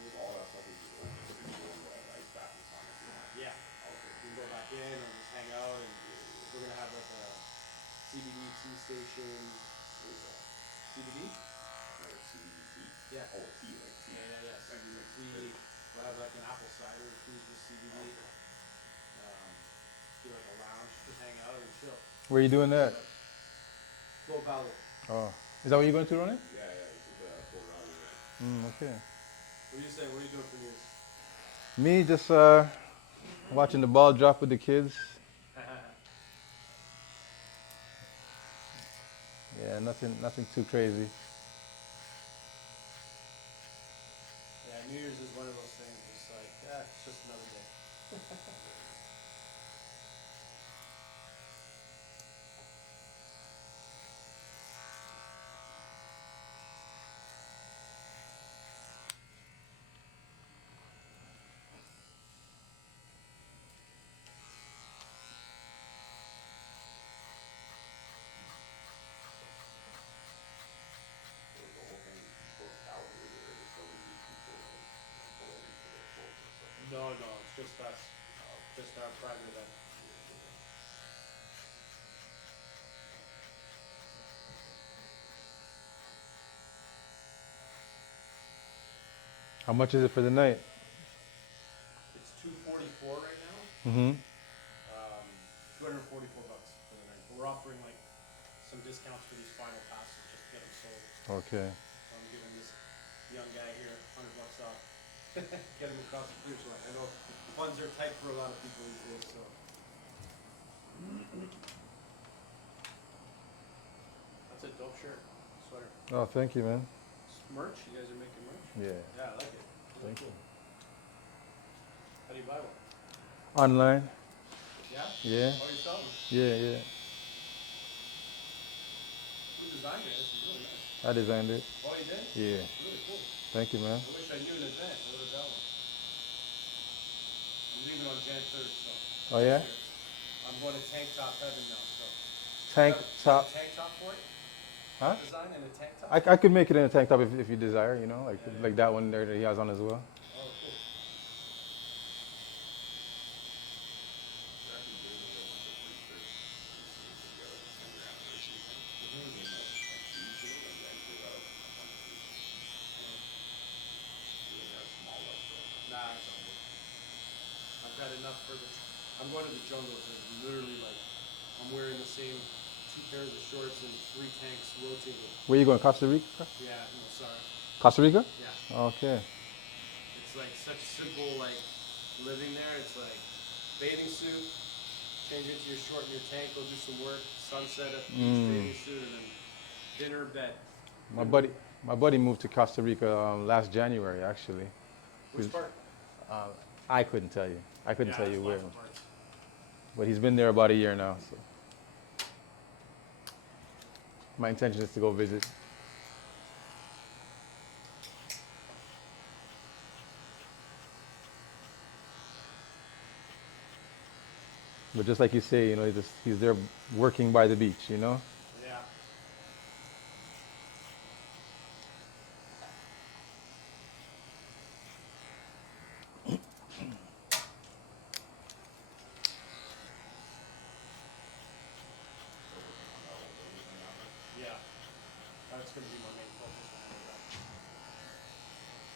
Yeah. You can go back in and just hang out, and we're gonna have like a CBD tea station. CBD? Yeah. Yeah. CBD tea. We'll have like an apple cider infused with CBD. Do like a lounge, just hang out and chill. Where are you doing that? Flow Valley. Oh. Is that what you're going to, Ronnie? Okay. What are you saying? What are you doing for New Year's? Me just watching the ball drop with the kids. Yeah, nothing too crazy. Yeah, New Year's is one of those things. It's like, yeah, it's just another day. No, it's just us. Just our private event. How much is it for the night? It's $244 right now. Mm-hmm. $244 for the night. But we're offering like some discounts for these final passes just to get them sold. Okay. So I'm giving this young guy here $100 off. Get him across the finish line. I know funds are tight for a lot of people these days, so. That's a dope shirt, sweater. Oh, thank you, man. Merch? You guys are making merch? Yeah. Yeah, I like it. Thank you. How do you buy one? Online? Yeah? Yeah. Oh, yourself? Yeah. Who designed it? This is really nice. I designed it. Oh, you did? Yeah. Really cool. Thank you, man. I wish I knew in advance. I would have got one. I'm leaving on Jan 3rd, so. Oh, yeah? I'm going to tank top heaven now, so. Tank top. Tank top for it? Huh? Design and a tank top? I could make it in a tank top if you desire, you know, like that one there that he has on as well. Oh, cool. Nah, it's all good. I've had enough for this. I'm going to the jungle, so it's literally like I'm wearing the same 2 pairs of shorts and 3 tanks rotating. Where you going, Costa Rica? Yeah, no, sorry. Costa Rica? Yeah. Okay. It's like such simple, like living there. It's like bathing suit, change into your short and your tank, go do some work, sunset at the beach, bathing suit, and then dinner, bed. My buddy moved to Costa Rica last January, actually. Which part? I couldn't tell you. I couldn't tell you it's where. lots of parts. But he's been there about a year now, so. My intention is to go visit. But just like you say, you know, he's there working by the beach, you know? Yeah. Yeah. That's going to be my main focus when I go back.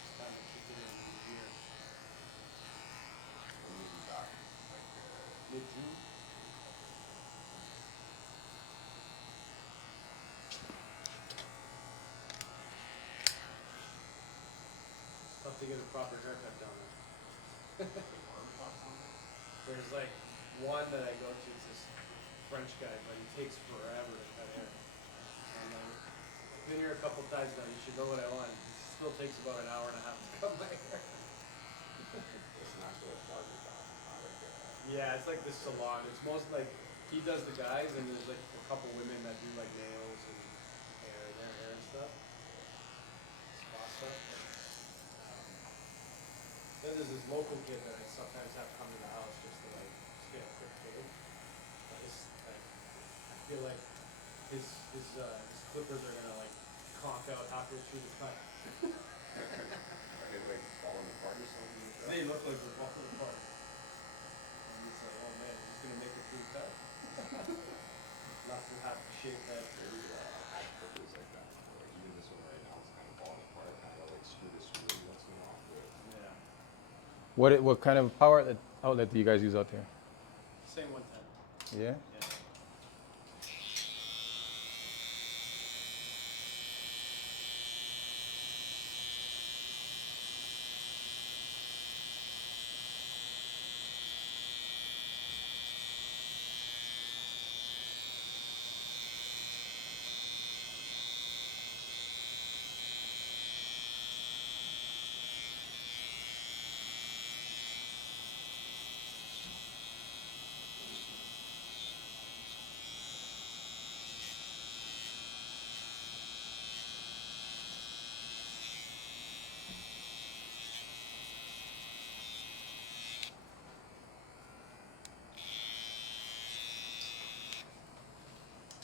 It's time to kick it in gear. Mid-June? to get a proper haircut down there. There's like one that I go to, it's this French guy, but he takes forever to cut hair. And I've been here a couple times now, you should know what I want. It still takes about an hour and a half to cut my hair. It's not so barber shop, not like Yeah, it's like this salon. It's most like, he does the guys and there's like a couple women that do like nails and their hair and stuff. Spa stuff. Then there's this local kid that I sometimes have come to the house just to like, just get a quick fade. But it's like, I feel like his clippers are gonna like conk out halfway through the cut. Are they like falling apart or something? They look like they're falling apart. And it's like, oh man, he's gonna make it through the cut. Left with half the shaved head. There's high clippers like that. Like even this one right now is kind of falling apart. Kind of like screw to screw once in a while. But Yeah. What kind of power outlet do you guys use out there? Same 110. Yeah. Yeah.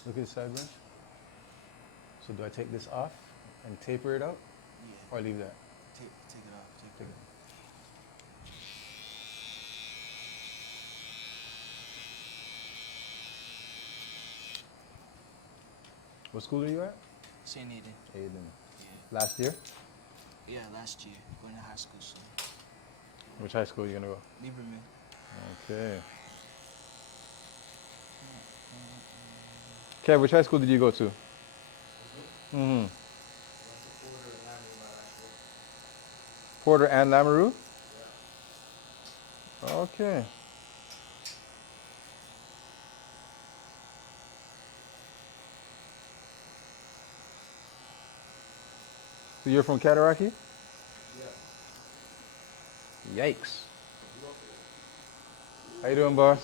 Look at the sideburns. So do I take this off and taper it out, Yeah. or leave that? Take it off. Take it. What school are you at? St. Aidan. Aiden. Yeah. Last year? Yeah, last year. Going to high school soon. Which high school are you gonna go? Lieberman. Okay. Kev, which high school did you go to? Mm-hmm. Went to Porter and Laramie by actually. Porter and Lamoureux? Yeah. Okay. So you're from Cataraqui? Yeah. Yikes. How you doing, boss?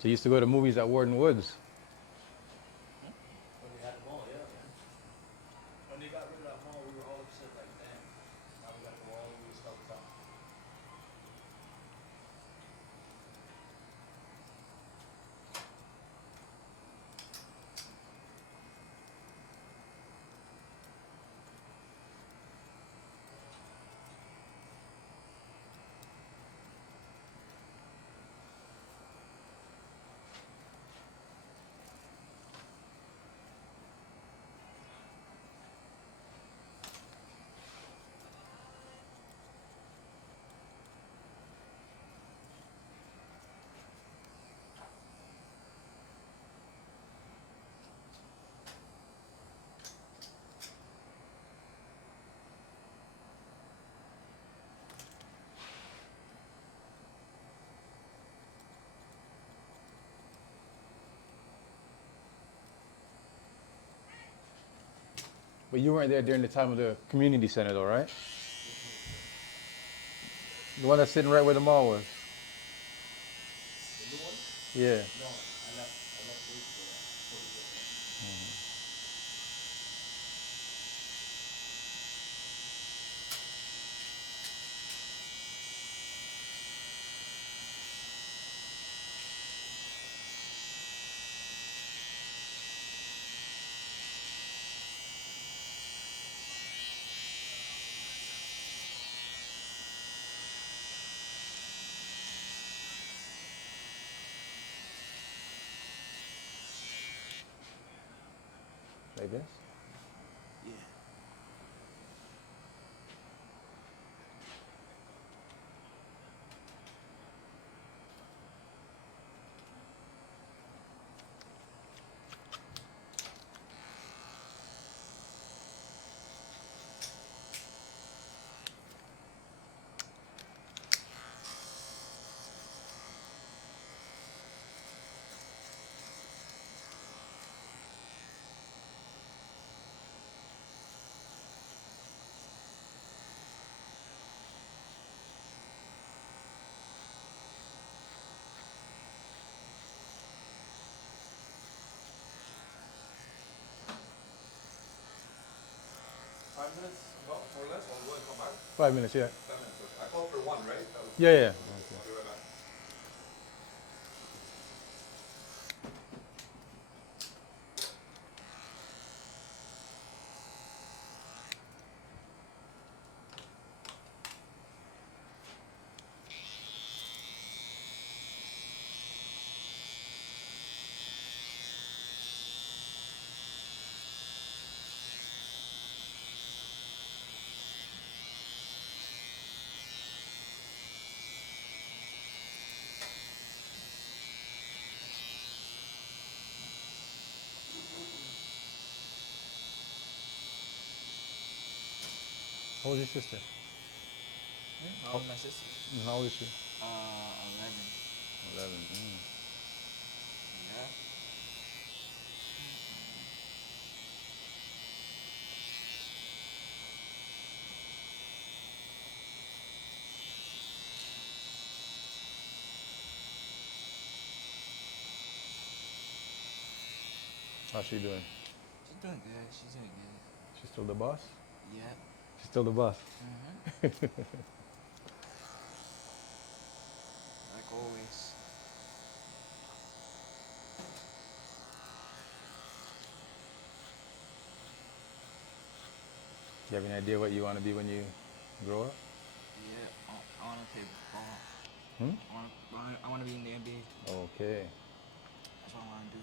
So you used to go to movies at Warden Woods. When we had the mall, yeah, man. When they got rid of that mall, we were all upset like, damn. Now we got the wall, we start with top. But you weren't there during the time of the community center though, right? The one that's sitting right where the mall was. The new one? Yeah. No, I left weeks ago, before we did that. I guess. Yeah. Five minutes, well, more or less. I'll go and come back. 5 minutes, yeah. 5 minutes. Okay. I called for one, right? That was, Yeah, yeah. I'll be right back. How old is your sister? How old is my sister? How old is she? 11. 11. Yeah. How's she doing? She's doing good. She's doing good. She's still the boss? Yeah. She's still the boss. Like always. Do you have any idea what you want to be when you grow up? Yeah. I want to play ball. Hmm? I want to be in the NBA. Okay. That's what I want to do.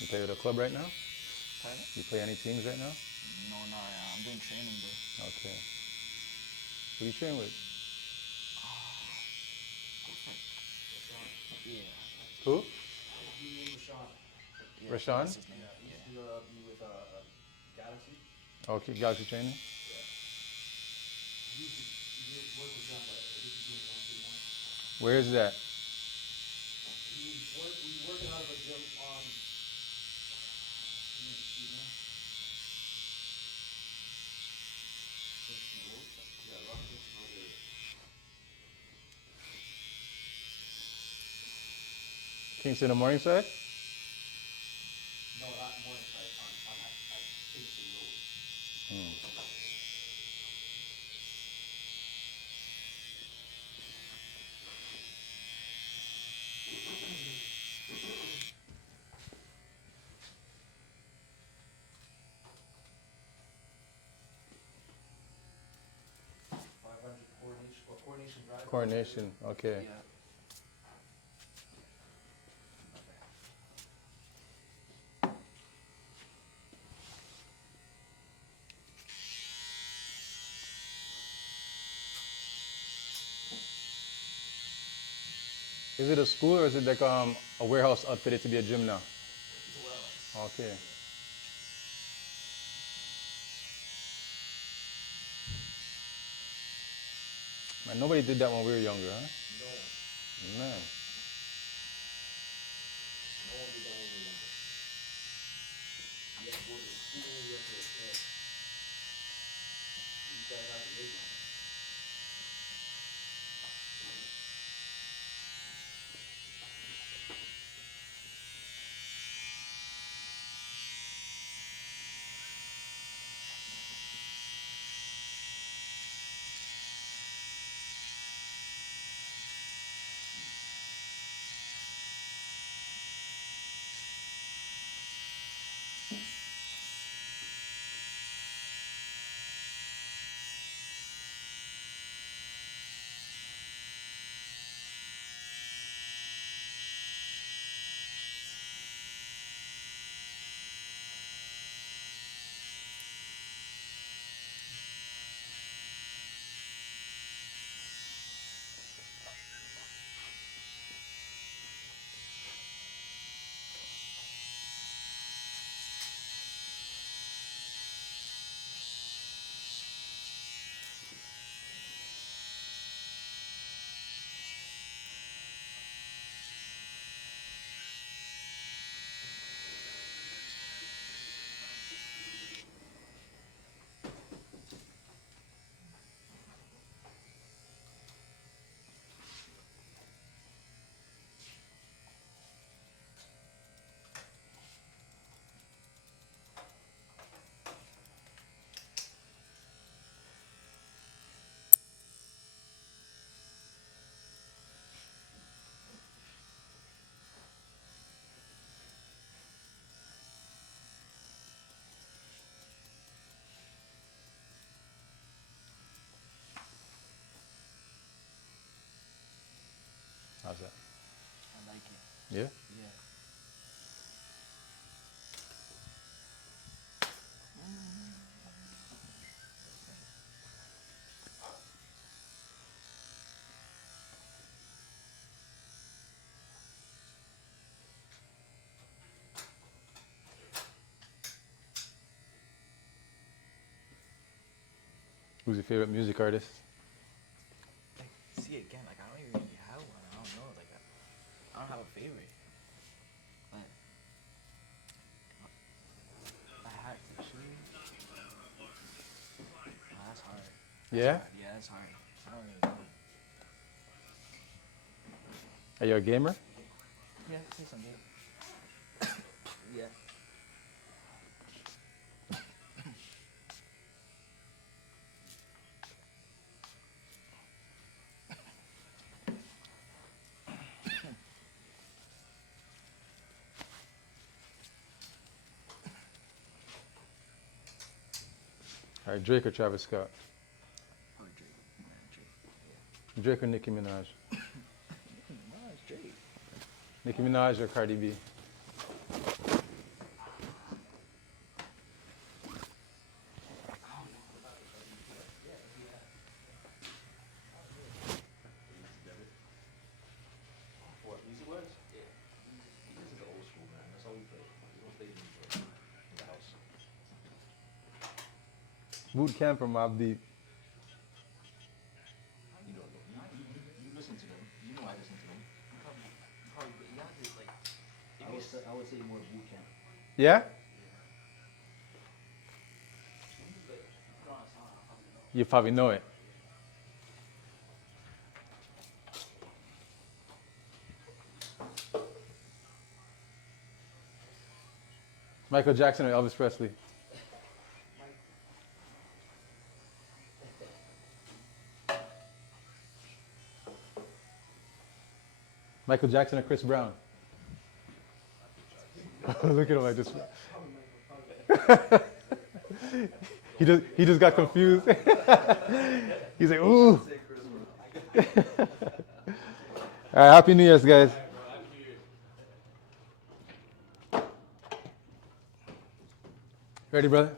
You play with a club right now? Pardon? You play any teams right now? No, no. I'm doing training though. Okay. Who do you train with? Yeah. Who? Dude named Rashawn. Yeah. Rashawn? That's his name. Yeah, he used Yeah. to be with Galaxy. Okay, Galaxy training. Yeah. He worked with them, but I think he's doing his own thing now. Where is that? He was working out of a gym on near Stephen. Kingston Road. Yeah, around Kingston Road area. Kingston and Morningside? No, not Morningside. On at Kingston Road. 500 Coronation Drive. Coronation. Okay. Yeah. Is it a school or is it like a warehouse outfitted to be a gym now? It's a warehouse. Okay. Man, nobody did that when we were younger, huh? No one. Man. No one did that when we were younger. You have to go to the school, you have to, these guys have to live now. Who's your favorite music artist? Like, see again, like I don't even really have one. I don't know, like I don't have a favorite. But I had actually. Oh, that's hard. That's Yeah? hard. Yeah, that's hard. I don't really know. Are you a gamer? Yeah, say something. Yeah. All right, Drake or Travis Scott? Probably Drake. Man, Drake. Drake or Nicki Minaj? No, it's Drake. Nicki Minaj or Cardi B? What, music wise? Yeah. This is the old school, man. That's all we play. We don't play music in the house. Boot Camp or Mobb Deep? You don't know. You listen to them. You know I listen to them. Probably, you have to like. I would say more boot camp. Yeah? You probably know it. Michael Jackson or Elvis Presley? Michael Jackson or Chris Brown? Look at him like this. He just got confused. He's like, ooh. All right, Happy New Year's, guys. Ready, brother?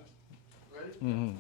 Ready? Mm-hmm.